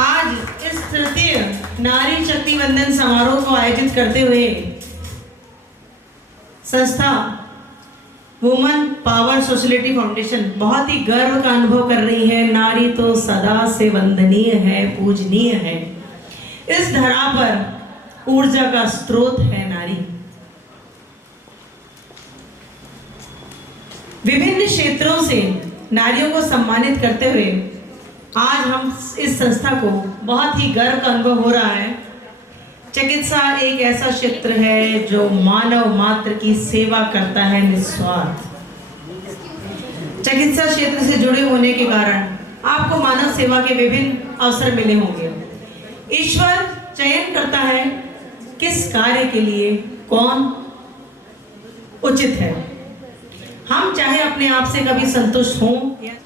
आज इस तृतीय नारी शक्ति वंदन समारोह को आयोजित करते हुए संस्था वुमेन पावर सोशलिटी फाउंडेशन बहुत ही गर्व का अनुभव कर रही है। नारी तो सदा से वंदनीय है, पूजनीय है। इस धरा पर ऊर्जा का स्रोत है नारी। विभिन्न क्षेत्रों से नारियों को सम्मानित करते हुए आज हम इस संस्था को बहुत ही गर्व का अनुभव हो रहा है। चिकित्सा एक ऐसा क्षेत्र है जो मानव मात्र की सेवा करता है निस्वार्थ। चिकित्सा क्षेत्र से जुड़े होने के कारण आपको मानव सेवा के विभिन्न अवसर मिले होंगे। ईश्वर चयन करता है किस कार्य के लिए कौन उचित है। हम चाहे अपने आप से कभी संतुष्ट हों,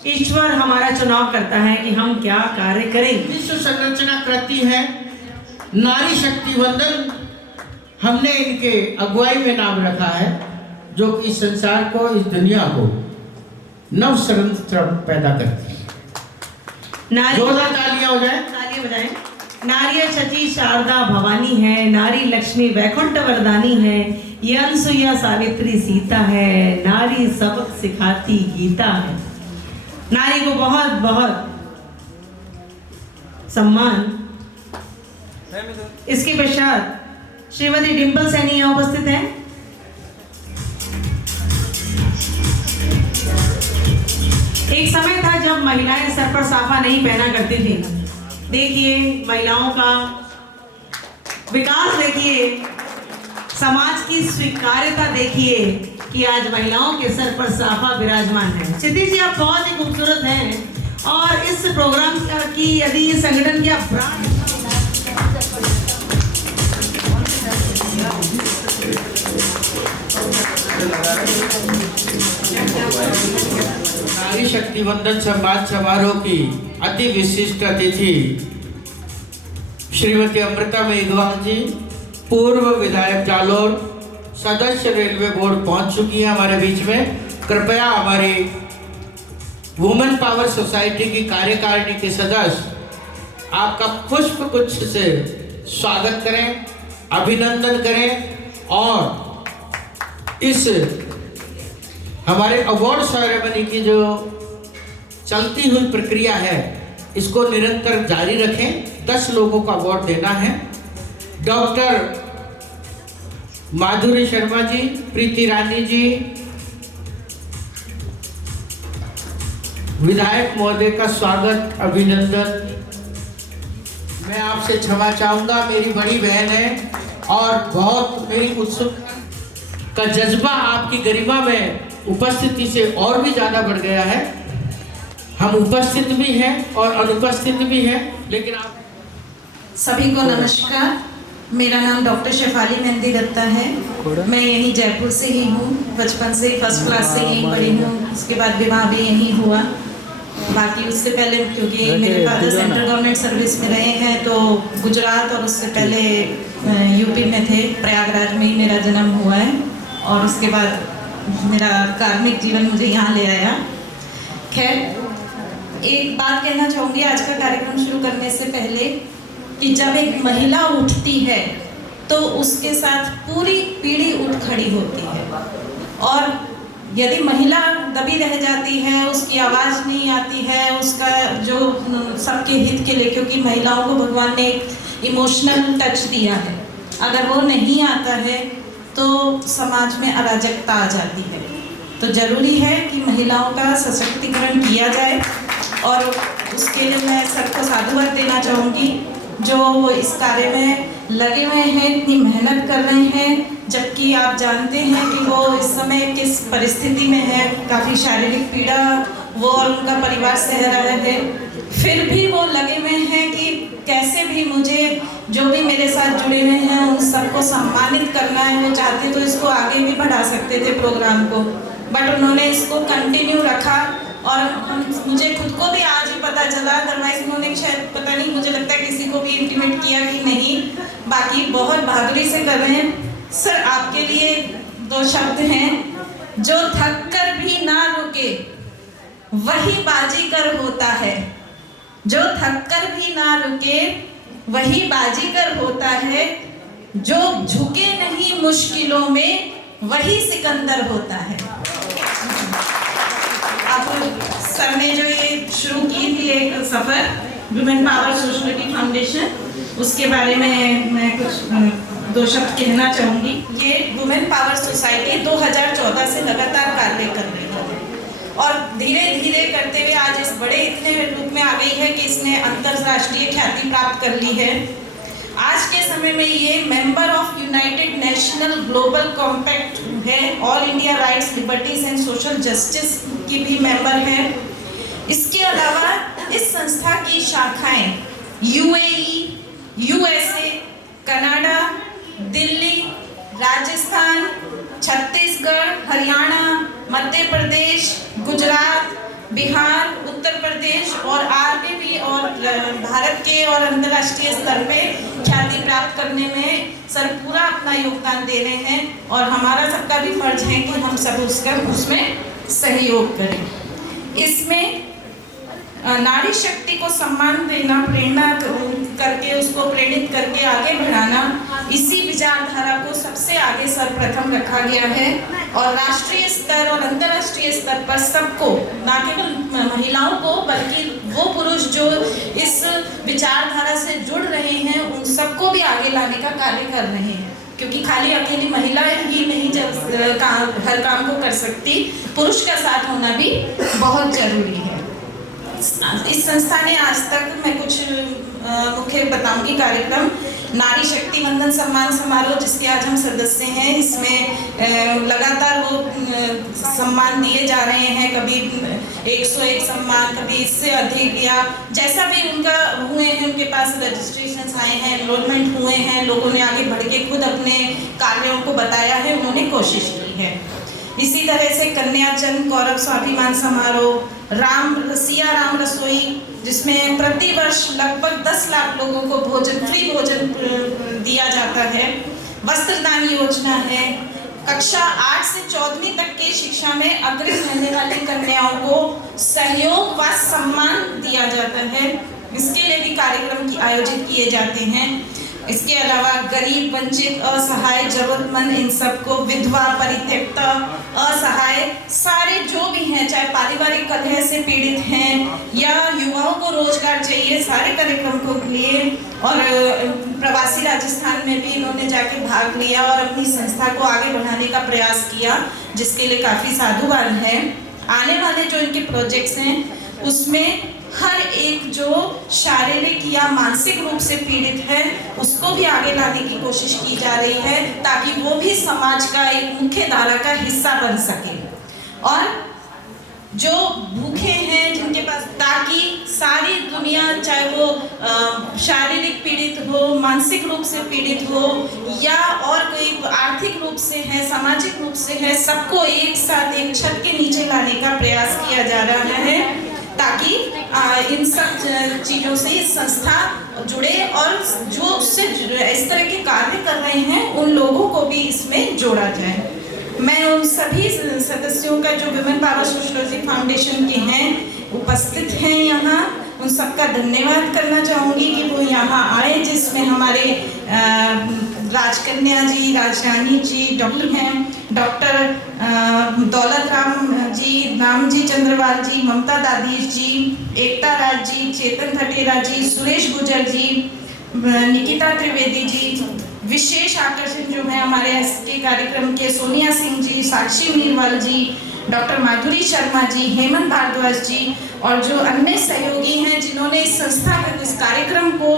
ईश्वर हमारा चुनाव करता है कि हम क्या कार्य करें। विश्व संरचना करती है नारी शक्ति वंदन, हमने इनके अगुवाई में नाम रखा है, जो कि इस संसार को, इस दुनिया को नव स्वतंत्र पैदा करती है। नारी, जोरदार तालियां हो जाए, तालियां बजाएं। नारी शची शारदा भवानी है, नारी लक्ष्मी वैकुंठ वरदानी है, ये अनसुईया सावित्री सीता है, नारी सबक सिखाती गीता है। नारी को बहुत बहुत सम्मान। इसके पश्चात श्रीमती डिम्पल सैनी यहाँ उपस्थित हैं। एक समय था जब महिलाएं सर पर साफा नहीं पहना करती थी। देखिए महिलाओं का विकास, देखिए समाज की स्वीकार्यता, देखिए कि आज महिलाओं के सर पर साफा विराजमान है। सिद्धि जी आप बहुत ही खूबसूरत हैं और इस प्रोग्राम की यदि इस संगठन की आप ब्रांड नारी शक्ति वंदन सम्मान समारोह की अति विशिष्ट अतिथि श्रीमती अमृता मेघवाल जी, पूर्व विधायक जालोर, सदस्य रेलवे बोर्ड पहुंच चुकी हैं हमारे बीच में। कृपया हमारी वुमेन पावर सोसाइटी की कार्यकारिणी के सदस्य आपका पुष्प गुच्छ से स्वागत करें, अभिनंदन करें और इस हमारे अवार्ड सेरेमनी की जो चलती हुई प्रक्रिया है इसको निरंतर जारी रखें। 10 लोगों को अवार्ड देना है। डॉक्टर माधुरी शर्मा जी, प्रीति रानी जी, विधायक महोदय का स्वागत, अभिनंदन। मैं आपसे क्षमा चाहूंगा, मेरी बड़ी बहन है और बहुत मेरी उत्सुकता का जज्बा आपकी गरिमा में उपस्थिति से और भी ज़्यादा बढ़ गया है। हम उपस्थित भी हैं और अनुपस्थित भी हैं, लेकिन आप सभी को नमस्कार। मेरा नाम डॉक्टर शेफाली मेहंदी दत्ता है। मैं यहीं जयपुर से ही हूँ। बचपन से फर्स्ट क्लास से यहीं पढ़ी हूँ। उसके बाद विवाह भी यहीं हुआ। बाकी उससे पहले क्योंकि मेरे फादर सेंट्रल गवर्नमेंट सर्विस में रहे हैं तो गुजरात और उससे पहले यूपी में थे। प्रयागराज में ही मेरा जन्म हुआ है और उसके बाद मेरा कार्मिक जीवन मुझे यहाँ ले आया। खैर, एक बात कहना चाहूँगी आज का कार्यक्रम शुरू करने से पहले कि जब एक महिला उठती है तो उसके साथ पूरी पीढ़ी उठ खड़ी होती है और यदि महिला दबी रह जाती है, उसकी आवाज़ नहीं आती है, उसका जो सबके हित के लिए, क्योंकि महिलाओं को भगवान ने एक इमोशनल टच दिया है, अगर वो नहीं आता है तो समाज में अराजकता आ जाती है। तो ज़रूरी है कि महिलाओं का सशक्तिकरण किया जाए और उसके लिए मैं सबको साधुवाद देना चाहूँगी जो इस कार्य में लगे हुए हैं, इतनी मेहनत कर रहे हैं, जबकि आप जानते हैं कि वो इस समय किस परिस्थिति में है, काफ़ी शारीरिक पीड़ा वो और उनका परिवार सह रहे हैं, फिर भी वो लगे हुए हैं कि कैसे भी मुझे जो भी मेरे साथ जुड़े हुए हैं उन सबको सम्मानित करना है। वो चाहते तो इसको आगे भी बढ़ा सकते थे प्रोग्राम को, बट उन्होंने इसको कंटिन्यू रखा और मुझे खुद को भी आज ही पता चला, अदरवाइज उन्होंने शायद पता नहीं, मुझे लगता है किसी को भी इंटीमेट किया कि नहीं। बाकी बहुत बहादुरी से कर रहे हैं। सर, आपके लिए 2 शब्द हैं, जो थक कर भी ना रुके वही बाजीगर होता है। जो थक कर भी ना रुके वही बाजीगर होता है, जो झुके नहीं मुश्किलों में वही सिकंदर होता है। अब सर ने जो ये शुरू की थी एक सफ़र, वुमेन पावर सोसाइटी फाउंडेशन, उसके बारे में मैं कुछ 2 शब्द कहना चाहूँगी। ये वुमेन पावर सोसाइटी 2014 से लगातार कार्य कर रही है और धीरे धीरे करते हुए आज इस बड़े इतने रूप में आ गई है कि इसने अंतर्राष्ट्रीय ख्याति प्राप्त कर ली है। आज के समय में ये member of United National Global Compact है, All India Rights Liberties and Social Justice की भी मेंबर है। इसके अलावा इस संस्था की शाखाएं UAE, USA, Canada, Delhi, Rajasthan, Chhattisgarh, Haryana, Madhya Pradesh, Gujarat, Bihar, Uttar Pradesh और आगे भी और भारत के और अंतर्राष्ट्रीय स्तर पे ख्याति प्राप्त करने में सर पूरा अपना योगदान दे रहे हैं और हमारा सबका भी फर्ज है कि हम सब उसमें सहयोग करें। इसमें नारी शक्ति को सम्मान देना, प्रेरणा करके उसको प्रेरित करके आगे बढ़ाना, इसी विचारधारा को सबसे आगे सर्वप्रथम रखा गया है और राष्ट्रीय स्तर और अंतर्राष्ट्रीय स्तर पर सबको, ना केवल महिलाओं को बल्कि वो पुरुष जो इस विचारधारा से जुड़ रहे हैं उन सबको भी आगे लाने का कार्य कर रहे हैं, क्योंकि खाली अकेली महिला ही नहीं हर काम को कर सकती, पुरुष का साथ होना भी बहुत जरूरी है। इस संस्था ने आज तक मैं कुछ मुख्य बताऊंगी कार्यक्रम, नारी शक्ति वंदन सम्मान समारोह जिसके आज हम सदस्य हैं, इसमें लगातार वो सम्मान दिए जा रहे हैं, कभी 101 सम्मान, कभी इससे अधिक, या जैसा भी उनका हुए हैं, उनके पास रजिस्ट्रेशन आए हैं, एनरोलमेंट हुए हैं, लोगों ने आगे बढ़ के खुद अपने कार्यों को बताया है, उन्होंने कोशिश की है। इसी तरह से कन्या जन गौरव स्वाभिमान समारोह, सिया राम रसोई जिसमें प्रतिवर्ष लगभग 10 लाख लोगों को फ्री भोजन दिया जाता है, वस्त्रदान योजना है, कक्षा 8 से 14वीं तक की शिक्षा में अग्रिम रहने वाली कन्याओं को सहयोग व सम्मान दिया जाता है, इसके लिए भी कार्यक्रम आयोजित किए जाते हैं। इसके अलावा गरीब, वंचित, असहाय, जरूरतमंद, इन सबको, विधवा, परित्यक्ता, असहाय, सारे जो भी हैं, चाहे पारिवारिक कलह से पीड़ित हैं या युवाओं को रोजगार चाहिए, सारे कार्यक्रम को लिए और प्रवासी राजस्थान में भी इन्होंने जाके भाग लिया और अपनी संस्था को आगे बढ़ाने का प्रयास किया, जिसके लिए काफ़ी साधुवाद है। आने वाले जो इनके प्रोजेक्ट्स हैं उसमें हर एक जो शारीरिक या मानसिक रूप से पीड़ित है उसको भी आगे लाने की कोशिश की जा रही है, ताकि वो भी समाज का एक मुख्य धारा का हिस्सा बन सके, और जो भूखे हैं जिनके पास, ताकि सारी दुनिया, चाहे वो शारीरिक पीड़ित हो, मानसिक रूप से पीड़ित हो या और कोई आर्थिक रूप से है, सामाजिक रूप से है, सबको एक साथ एक छत के नीचे लाने का प्रयास किया जा रहा है, ताकि इन सब चीज़ों से इस संस्था जुड़े और जो उससे इस तरह के कार्य कर रहे हैं उन लोगों को भी इसमें जोड़ा जाए। मैं उन सभी सदस्यों का जो विमेन पावर सोशियोलॉजी फाउंडेशन के हैं उपस्थित हैं यहाँ, उन सबका धन्यवाद करना चाहूँगी कि वो यहाँ आए, जिसमें हमारे राजकन्या जी, राजरानी जी डॉक्टर हैं, डॉक्टर दौलत राम जी, रामजी चंद्रवाल जी, ममता दादी जी, एकता राज जी, चेतन खटेरा जी, सुरेश गुजर जी, निकिता त्रिवेदी जी, विशेष आकर्षण जो है हमारे इसके कार्यक्रम के सोनिया सिंह जी, साक्षी मीरवाल जी, डॉक्टर माधुरी शर्मा जी, हेमंत भारद्वाज जी और जो अन्य सहयोगी हैं जिन्होंने इस संस्था के इस कार्यक्रम को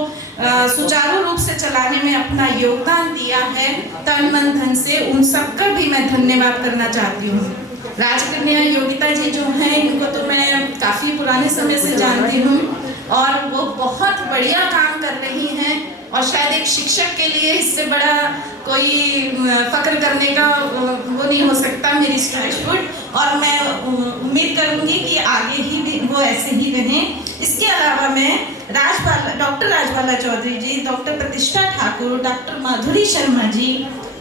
सुचारू रूप से चलाने में अपना योगदान दिया है तन मन धन से, उन सबका भी मैं धन्यवाद करना चाहती हूँ। राजकन्या योगिता जी जो हैं इनको तो मैं काफ़ी पुराने समय से जानती हूँ और वो बहुत बढ़िया काम कर रही हैं और शायद एक शिक्षक के लिए इससे बड़ा कोई फक्र करने का वो नहीं हो सकता मेरी स्टूडेंट, और मैं उम्मीद करूँगी कि आगे ही भी वो ऐसे ही रहें। इसके अलावा मैं डॉक्टर राजबाला चौधरी जी, डॉक्टर प्रतिष्ठा ठाकुर, डॉक्टर माधुरी शर्मा जी,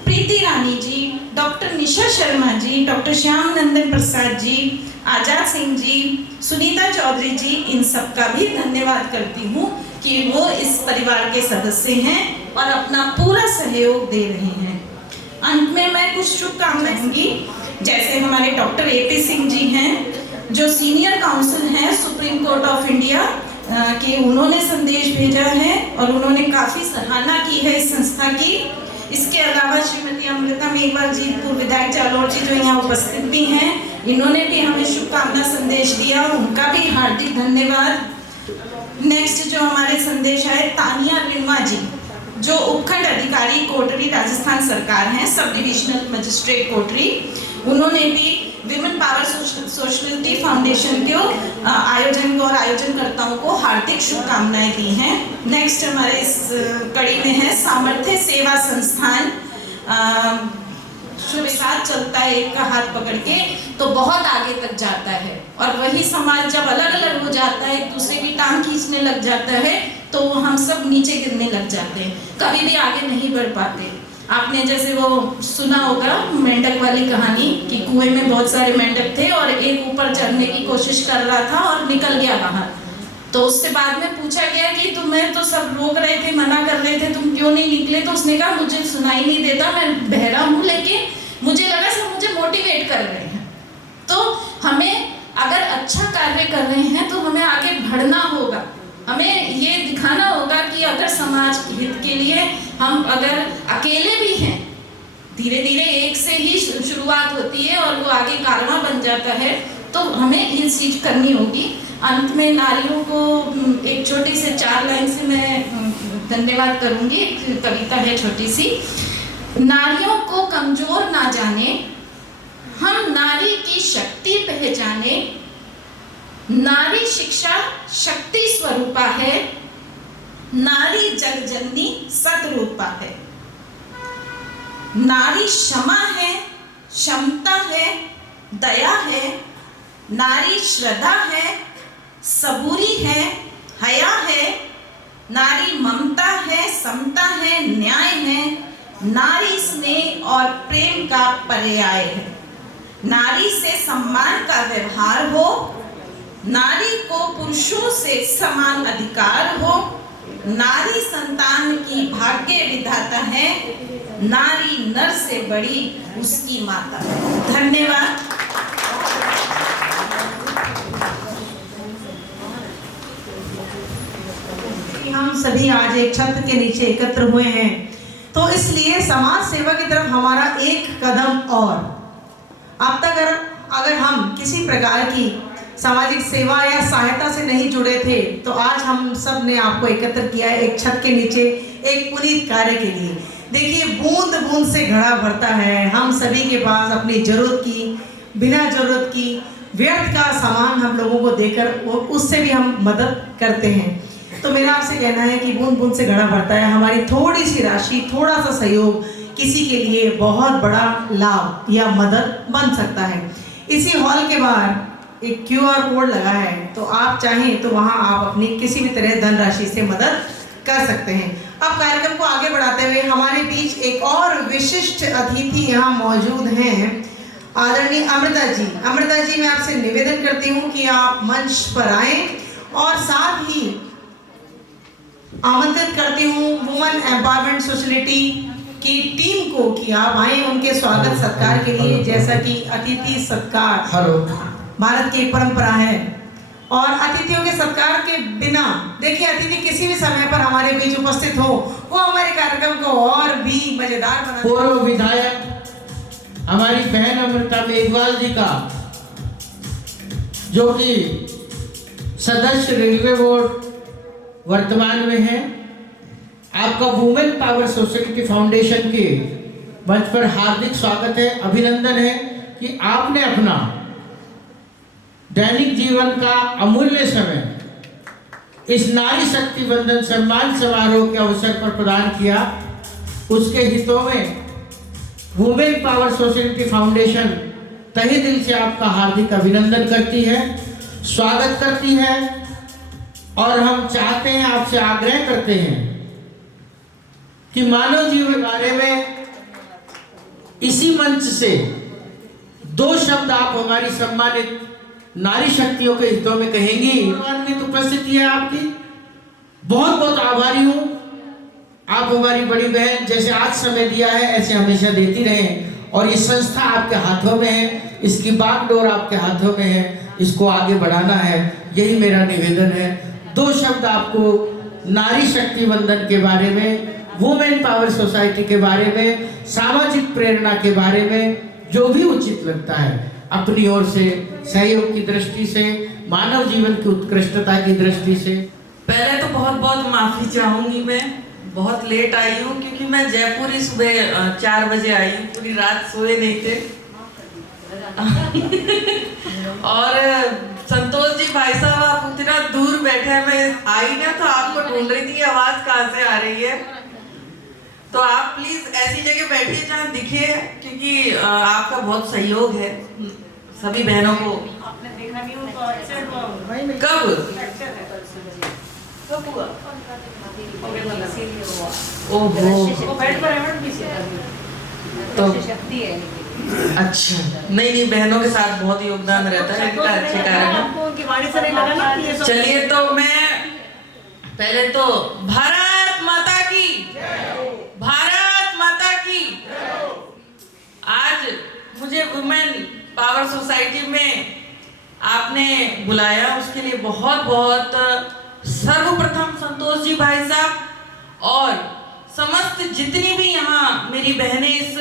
प्रीति रानी जी, डॉक्टर निशा शर्मा जी, डॉक्टर श्याम नंदन प्रसाद जी, आजाद सिंह जी, सुनीता चौधरी जी, इन सब का भी धन्यवाद करती हूँ कि वो इस परिवार के सदस्य हैं और अपना पूरा सहयोग दे रहे हैं। अंत में मैं कुछ शुभकामनाएं दूंगी, जैसे हमारे डॉक्टर AP सिंह जी हैं जो सीनियर काउंसिल हैं सुप्रीम कोर्ट ऑफ इंडिया के, उन्होंने संदेश भेजा है और उन्होंने काफ़ी सराहना की है इस संस्था की। इसके अलावा श्रीमती अमृता मेघवाल जी, पूर्व विधायक जालौर जी जो यहाँ उपस्थित भी हैं, इन्होंने भी हमें शुभकामना संदेश दिया, उनका भी हार्दिक धन्यवाद। नेक्स्ट जो हमारे संदेश है तानिया लिम्मा जी, जो उपखंड अधिकारी कोटरी राजस्थान सरकार हैं, सब डिविजनल मजिस्ट्रेट कोटरी। उन्होंने भी विमेन पावर सोशलिटी फाउंडेशन के आयोजन को और आयोजनकर्ताओं को हार्दिक शुभकामनाएं दी हैं। नेक्स्ट हमारे इस कड़ी में है सामर्थ्य सेवा संस्थान, शुभ साथ चलता है एक का हाथ पकड़ के तो बहुत आगे तक जाता है, और वही समाज जब अलग अलग हो जाता है, एक दूसरे की टांग खींचने लग जाता है, तो हम सब नीचे गिरने लग जाते हैं, कभी भी आगे नहीं बढ़ पाते। आपने जैसे वो सुना होगा मेंढक वाली कहानी कि कुएं में बहुत सारे मेंढक थे और एक ऊपर चढ़ने की कोशिश कर रहा था और निकल गया बाहर। तो उससे बाद में पूछा गया कि तुम्हें तो सब रोक रहे थे, मना कर रहे थे, तुम क्यों नहीं निकले? तो उसने कहा मुझे सुनाई नहीं देता, मैं बहरा हूँ, लेकिन मुझे लगा सब मुझे मोटिवेट कर रहे हैं। तो हमें अगर अच्छा कार्य कर रहे हैं तो हमें आगे बढ़ना होगा, हमें ये दिखाना होगा कि अगर समाज हित के लिए हम अगर अकेले भी हैं, धीरे धीरे एक से ही शुरुआत होती है और वो आगे कारवां बन जाता है, तो हमें ये चीज करनी होगी। अंत में नारियों को एक छोटी से 4 लाइन से मैं धन्यवाद करूंगी। एक कविता है छोटी सी। नारियों को कमजोर ना जाने, हम नारी की शक्ति पहचाने, नारी शिक्षा शक्ति स्वरूपा है, नारी जगजननी सतरूपा है, नारी क्षमा है, क्षमता है, दया है, नारी श्रद्धा है, सबूरी है, हया है, नारी ममता है, समता है, न्याय है, नारी स्नेह और प्रेम का पर्याय है, नारी से सम्मान का व्यवहार हो, नारी को पुरुषों से समान अधिकार हो, नारी संतान की भाग्य विधाता है, नारी नर से बड़ी उसकी माता। धन्यवाद। हम सभी आज एक छत के नीचे एकत्र हुए हैं, तो इसलिए समाज सेवा की तरफ हमारा एक कदम और। अब तक अगर हम किसी प्रकार की सामाजिक सेवा या सहायता से नहीं जुड़े थे, तो आज हम सब ने आपको एकत्र किया है एक छत के नीचे एक पुनीत कार्य के लिए। देखिए, बूंद बूंद से घड़ा भरता है। हम सभी के पास अपनी जरूरत की, बिना जरूरत की व्यर्थ का सामान हम लोगों को देकर उससे भी हम मदद करते हैं। तो मेरा आपसे कहना है कि बूंद बूंद से घड़ा भरता है। हमारी थोड़ी सी राशि, थोड़ा सा सहयोग किसी के लिए बहुत बड़ा लाभ या मदद बन सकता है। इसी हॉल के बाहर एक QR कोड लगा है, तो आप चाहें तो वहां आप अपनी किसी भी तरह धनराशि से मदद कर सकते हैं। अब कार्यक्रम को आगे बढ़ाते हुए हमारे बीच एक और विशिष्ट अतिथि यहाँ मौजूद हैं, आदरणीय अमृता जी। अमृता जी, मैं आपसे निवेदन करती हूँ कि आप मंच पर आएं और साथ ही आमंत्रित करती हूँ वुमेन एम्पावरमेंट सोसाइटी की टीम को कि आप आए उनके स्वागत सत्कार के लिए। जैसा कि अतिथि सत्कार भारत की एक परंपरा है, और अतिथियों के सत्कार के बिना, देखिए, अतिथि किसी भी समय पर हमारे बीच उपस्थित हो, वो हमारे कार्यक्रम को और भी मजेदार बना। पूर्व विधायक हमारी बहन अमृता मेघवाल जी का, जो कि सदस्य रेलवे बोर्ड वर्तमान में है, आपका वुमेन पावर सोसाइटी फाउंडेशन के मंच पर हार्दिक स्वागत है, अभिनंदन है कि आपने अपना दैनिक जीवन का अमूल्य समय इस नारी शक्ति वंदन सम्मान समारोह के अवसर पर प्रदान किया। उसके हितों में वुमेन पावर सोसाइटी फाउंडेशन तहे दिल से आपका हार्दिक अभिनंदन करती है, स्वागत करती है, और हम चाहते हैं, आपसे आग्रह करते हैं कि मानव जीवन के बारे में इसी मंच से 2 शब्द आप हमारी सम्मानित नारी शक्तियों के हितों में कहेंगी। सम्मानित उपस्थिति है आपकी, बहुत बहुत आभारी हूँ। आप हमारी बड़ी बहन, जैसे आज समय दिया है ऐसे हमेशा देती रहें, और ये संस्था आपके हाथों में है, इसकी बागडोर आपके हाथों में है, इसको आगे बढ़ाना है, यही मेरा निवेदन है। 2 शब्द आपको नारी शक्ति वंदन के बारे में, वुमेन पावर सोसाइटी के बारे में, सामाजिक प्रेरणा के बारे में, जो भी उचित लगता है अपनी ओर से सहयोग की दृष्टि से, मानव जीवन की उत्कृष्टता की दृष्टि से। पहले तो बहुत बहुत माफी चाहूंगी, मैं बहुत लेट आई हूँ क्योंकि मैं जयपुर ही सुबह 4 बजे आई हूँ, पूरी रात सोए नहीं थे। और संतोष जी भाई साहब, आप इतना दूर बैठे हैं, मैं आई ना तो आपको ढूंढ रही थी आवाज कहाँ से आ रही है। तो आप प्लीज ऐसी जगह बैठिए जहाँ दिखे, क्योंकि आपका बहुत सहयोग है सभी बहनों को। कब हुआ? ओहो, तो अच्छा, नहीं बहनों के साथ बहुत योगदान रहता है इनका, अच्छे कारण। चलिए, तो मैं पहले तो भारत माता की, भारत माता की। आज मुझे वुमेन पावर सोसाइटी में आपने बुलाया, उसके लिए बहुत बहुत सर्वप्रथम संतोष जी भाई साहब और समस्त जितनी भी यहाँ मेरी बहनें इस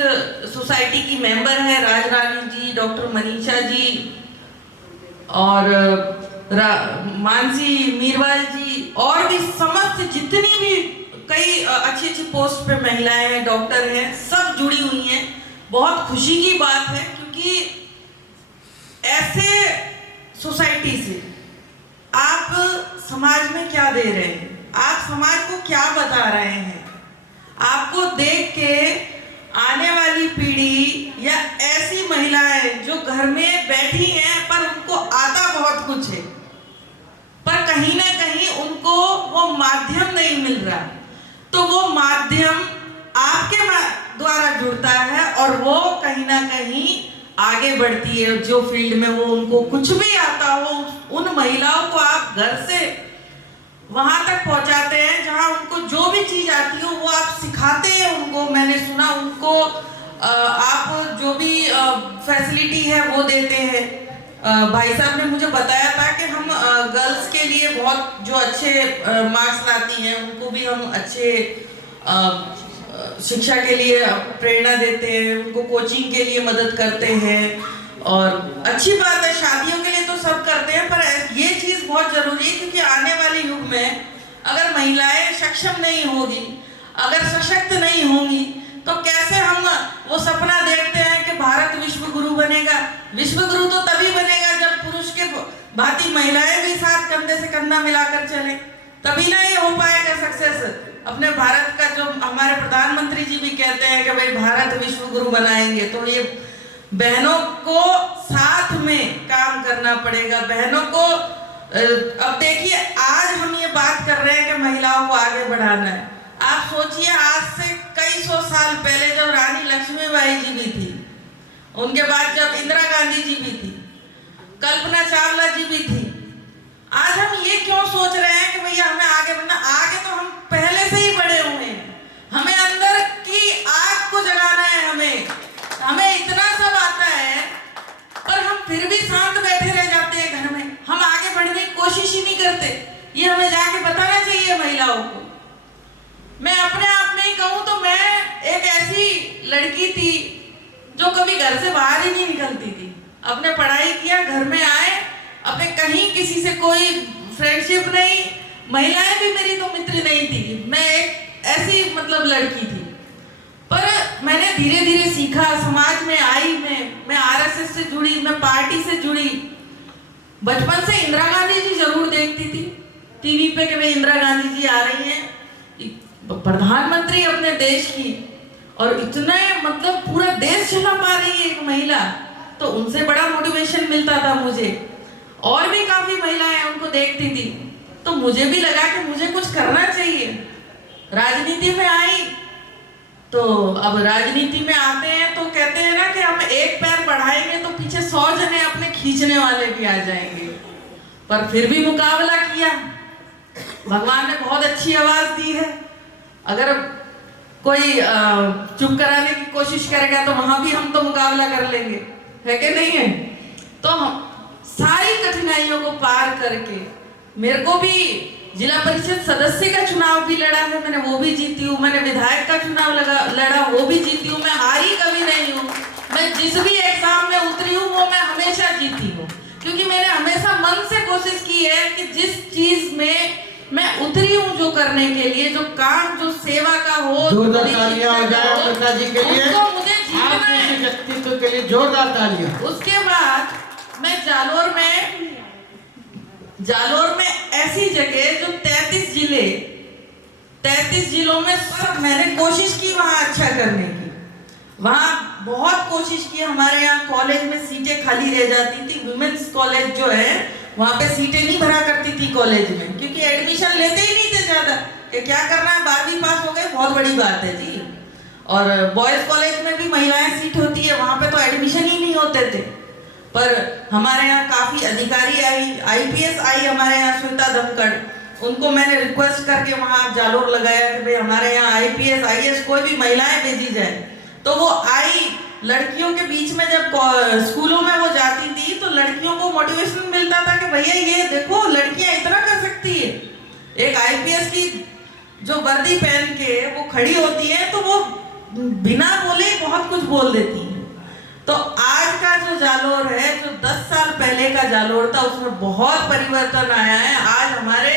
सोसाइटी की मेंबर हैं, राजरानी जी, डॉक्टर मनीषा जी और मानसी मीरवाल जी, और भी समस्त जितनी भी कई अच्छी अच्छी पोस्ट पे महिलाएं हैं, डॉक्टर हैं, सब जुड़ी हुई हैं। बहुत खुशी की बात है क्योंकि ऐसे सोसाइटी से आप समाज में क्या दे रहे हैं, आप समाज को क्या बता रहे हैं। आपको देख के आने वाली पीढ़ी या ऐसी महिलाएं जो घर में बैठी हैं पर उनको आता बहुत कुछ है, पर कहीं ना कहीं उनको वो माध्यम नहीं मिल रहा, तो वो माध्यम आपके द्वारा जुड़ता है और वो कहीं ना कहीं आगे बढ़ती है। जो फील्ड में वो उनको कुछ भी आता हो, उन महिलाओं को आप घर से वहां तक पहुंचाते हैं जहां उनको जो भी चीज आती हो वो आप सिखाते हैं उनको। मैंने सुना उनको आप जो भी फैसिलिटी है वो देते हैं। भाई साहब ने मुझे बताया था कि हम गर्ल्स के लिए बहुत जो अच्छे मार्क्स लाती हैं उनको भी हम अच्छे शिक्षा के लिए प्रेरणा देते हैं, उनको कोचिंग के लिए मदद करते हैं। और अच्छी बात है, शादियों के लिए तो सब करते हैं, पर ये चीज बहुत जरूरी है क्योंकि आने वाले युग में अगर महिलाएं सक्षम नहीं होगी, अगर सशक्त नहीं होंगी, तो कैसे हम वो सपना देखते हैं कि भारत विश्व गुरु बनेगा। विश्व गुरु तो तभी बनेगा जब पुरुष के भांति महिलाएं भी साथ कंधे से कंधा मिलाकर चले, तभी ना ये हो पाएगा सक्सेस। अपने भारत का जो हमारे प्रधानमंत्री जी भी कहते हैं कि भाई भारत विश्व गुरु बनाएंगे, तो ये बहनों को साथ में काम करना पड़ेगा। बहनों को अब देखिए, आज हम ये बात कर रहे हैं कि महिलाओं को आगे बढ़ाना है। आप सोचिए, आज से कई सौ साल पहले जब रानी लक्ष्मीबाई जी भी थी, उनके बाद जब इंदिरा गांधी जी भी थी, कल्पना चावला जी भी थी, आज हम ये क्यों सोच रहे हैं कि भैया हमें आगे बढ़ना? आगे तो हम पहले से ही बढ़े हुए हैं। हमें अंदर की आग को जगाना है। हमें इतना सब आता है, पर हम फिर भी शांत बैठे रह जाते हैं घर में। हम आगे बढ़ने की कोशिश ही नहीं करते। ये हमें जाके बताना चाहिए महिलाओं को। मैं अपने आप में ही कहूँ तो मैं एक ऐसी लड़की थी जो कभी घर से बाहर ही नहीं निकलती थी। अपने पढ़ाई किया, घर में आए, अपने कहीं किसी से कोई फ्रेंडशिप नहीं, महिलाएं भी मेरी तो मित्र नहीं थी। मैं एक ऐसी मतलब लड़की थी, पर मैंने धीरे धीरे सीखा, समाज में आई, मैं आरएसएस से जुड़ी, मैं पार्टी से जुड़ी। बचपन से इंदिरा गांधी जी जरूर देखती थी टीवी पे कि भाई इंदिरा गांधी जी आ रही हैं, प्रधानमंत्री अपने देश की, और इतने मतलब पूरा देश चला पा रही है एक महिला, तो उनसे बड़ा मोटिवेशन मिलता था मुझे। और भी काफी महिलाएं उनको देखती थी, तो मुझे भी लगा कि मुझे कुछ करना चाहिए। राजनीति में आई, तो अब राजनीति में आते हैं तो कहते हैं ना कि हम एक पैर बढ़ाएंगे तो पीछे 100 जने अपने खींचने वाले भी आ जाएंगे। पर फिर भी मुकाबला किया। भगवान ने बहुत अच्छी आवाज दी है। अगर कोई चुप कराने की कोशिश करेगा तो वहां भी हम तो मुकाबला कर लेंगे, है कि नहीं है? तो हम सारी कठिनाइयों को पार करके, मेरे को भी जिला परिषद सदस्य का चुनाव भी लड़ा है, मैंने वो भी जीती हूँ। मैंने विधायक का चुनाव लड़ा, वो भी जीती हूँ। मैं हारी कभी नहीं हूँ। मैं जिस भी एग्जाम में उतरी हूँ वो मैं हमें जिस चीज में मैं उतरी हूँ जो करने के लिए, जो काम, जो सेवा का हो, जोरदार तालियां हो जाए अमृता जी के लिए, उसको मुझे जीतना आपके है। व्यक्तित्व के लिए जोरदार तालियां। उसके बाद मैं जालोर में ऐसी जगह जो 33 जिलों में सब मैंने कोशिश की वहाँ अच्छा करने की, वहाँ बहुत कोशिश की। हमारे यहाँ कॉलेज में सीटें खाली रह जाती थी, वुमेन्स कॉलेज जो है वहाँ पे सीटें नहीं भरा करती थी कॉलेज में, क्योंकि एडमिशन लेते ही नहीं थे ज्यादा, कि क्या करना है, 12वीं पास हो गए बहुत बड़ी बात है जी। और बॉयज कॉलेज में भी महिलाएं सीट होती है, वहाँ पे तो एडमिशन ही नहीं होते थे। पर हमारे यहाँ काफी अधिकारी आई, IPS आई हमारे यहाँ, श्वेता धमकड़, उनको मैंने रिक्वेस्ट करके वहाँ जालोर लगाया कि भाई हमारे यहाँ IPS IAS कोई भी महिलाएं भेजी जाए। तो वो आई, लड़कियों के बीच में जब स्कूलों में वो जाती थी तो लड़कियों को मोटिवेशन मिलता था कि भैया ये देखो लड़कियां इतना कर सकती है। एक IPS की जो वर्दी पहन के वो खड़ी होती है तो वो बिना बोले बहुत कुछ बोल देती है। तो आज का जो जालोर है, जो 10 साल पहले का जालोर था, उसमें बहुत परिवर्तन आया है। आज हमारे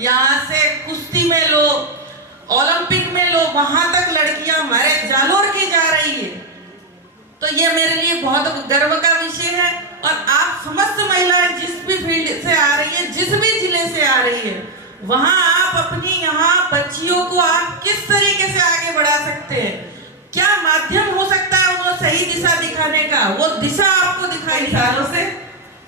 यहाँ से कुश्ती में लो, ओलंपिक में लो, वहां तक लड़कियां हमारे जालोर की जा रही है। तो ये मेरे लिए बहुत गर्व का विषय है। और आप समस्त महिलाएं जिस भी फील्ड से आ रही है, जिस भी जिले से आ रही है, वहां आप अपनी यहाँ बच्चियों को आप किस तरीके से आगे बढ़ा सकते हैं, क्या माध्यम हो सकता है उनको सही दिशा दिखाने का, वो दिशा आपको दिखाई सालों से।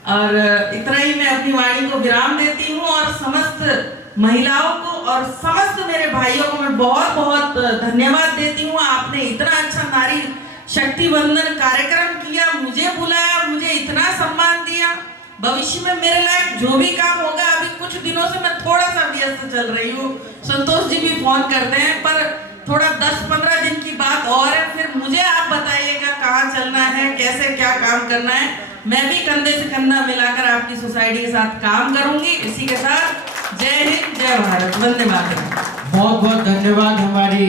और इतना ही मैं अपनी वाणी को विराम देती हूँ और समस्त महिलाओं को और समस्त मेरे भाइयों को मैं बहुत बहुत धन्यवाद देती हूँ। आपने इतना अच्छा नारी शक्ति वंदन कार्यक्रम किया, मुझे बुलाया, मुझे इतना सम्मान दिया। भविष्य में मेरे लायक जो भी काम होगा, अभी कुछ दिनों से मैं थोड़ा सा व्यस्त चल रही हूँ, संतोष जी भी फोन करते हैं, पर थोड़ा 10-15 दिन की बात और है, फिर मुझे आप बताइएगा कहाँ चलना है, कैसे क्या काम करना है। मैं भी कंधे से कंधा मिलाकर आपकी सोसाइटी के साथ काम करूंगी। इसी के साथ जय हिंद, जय भारत, वंदे मातरम। बहुत बहुत धन्यवाद हमारी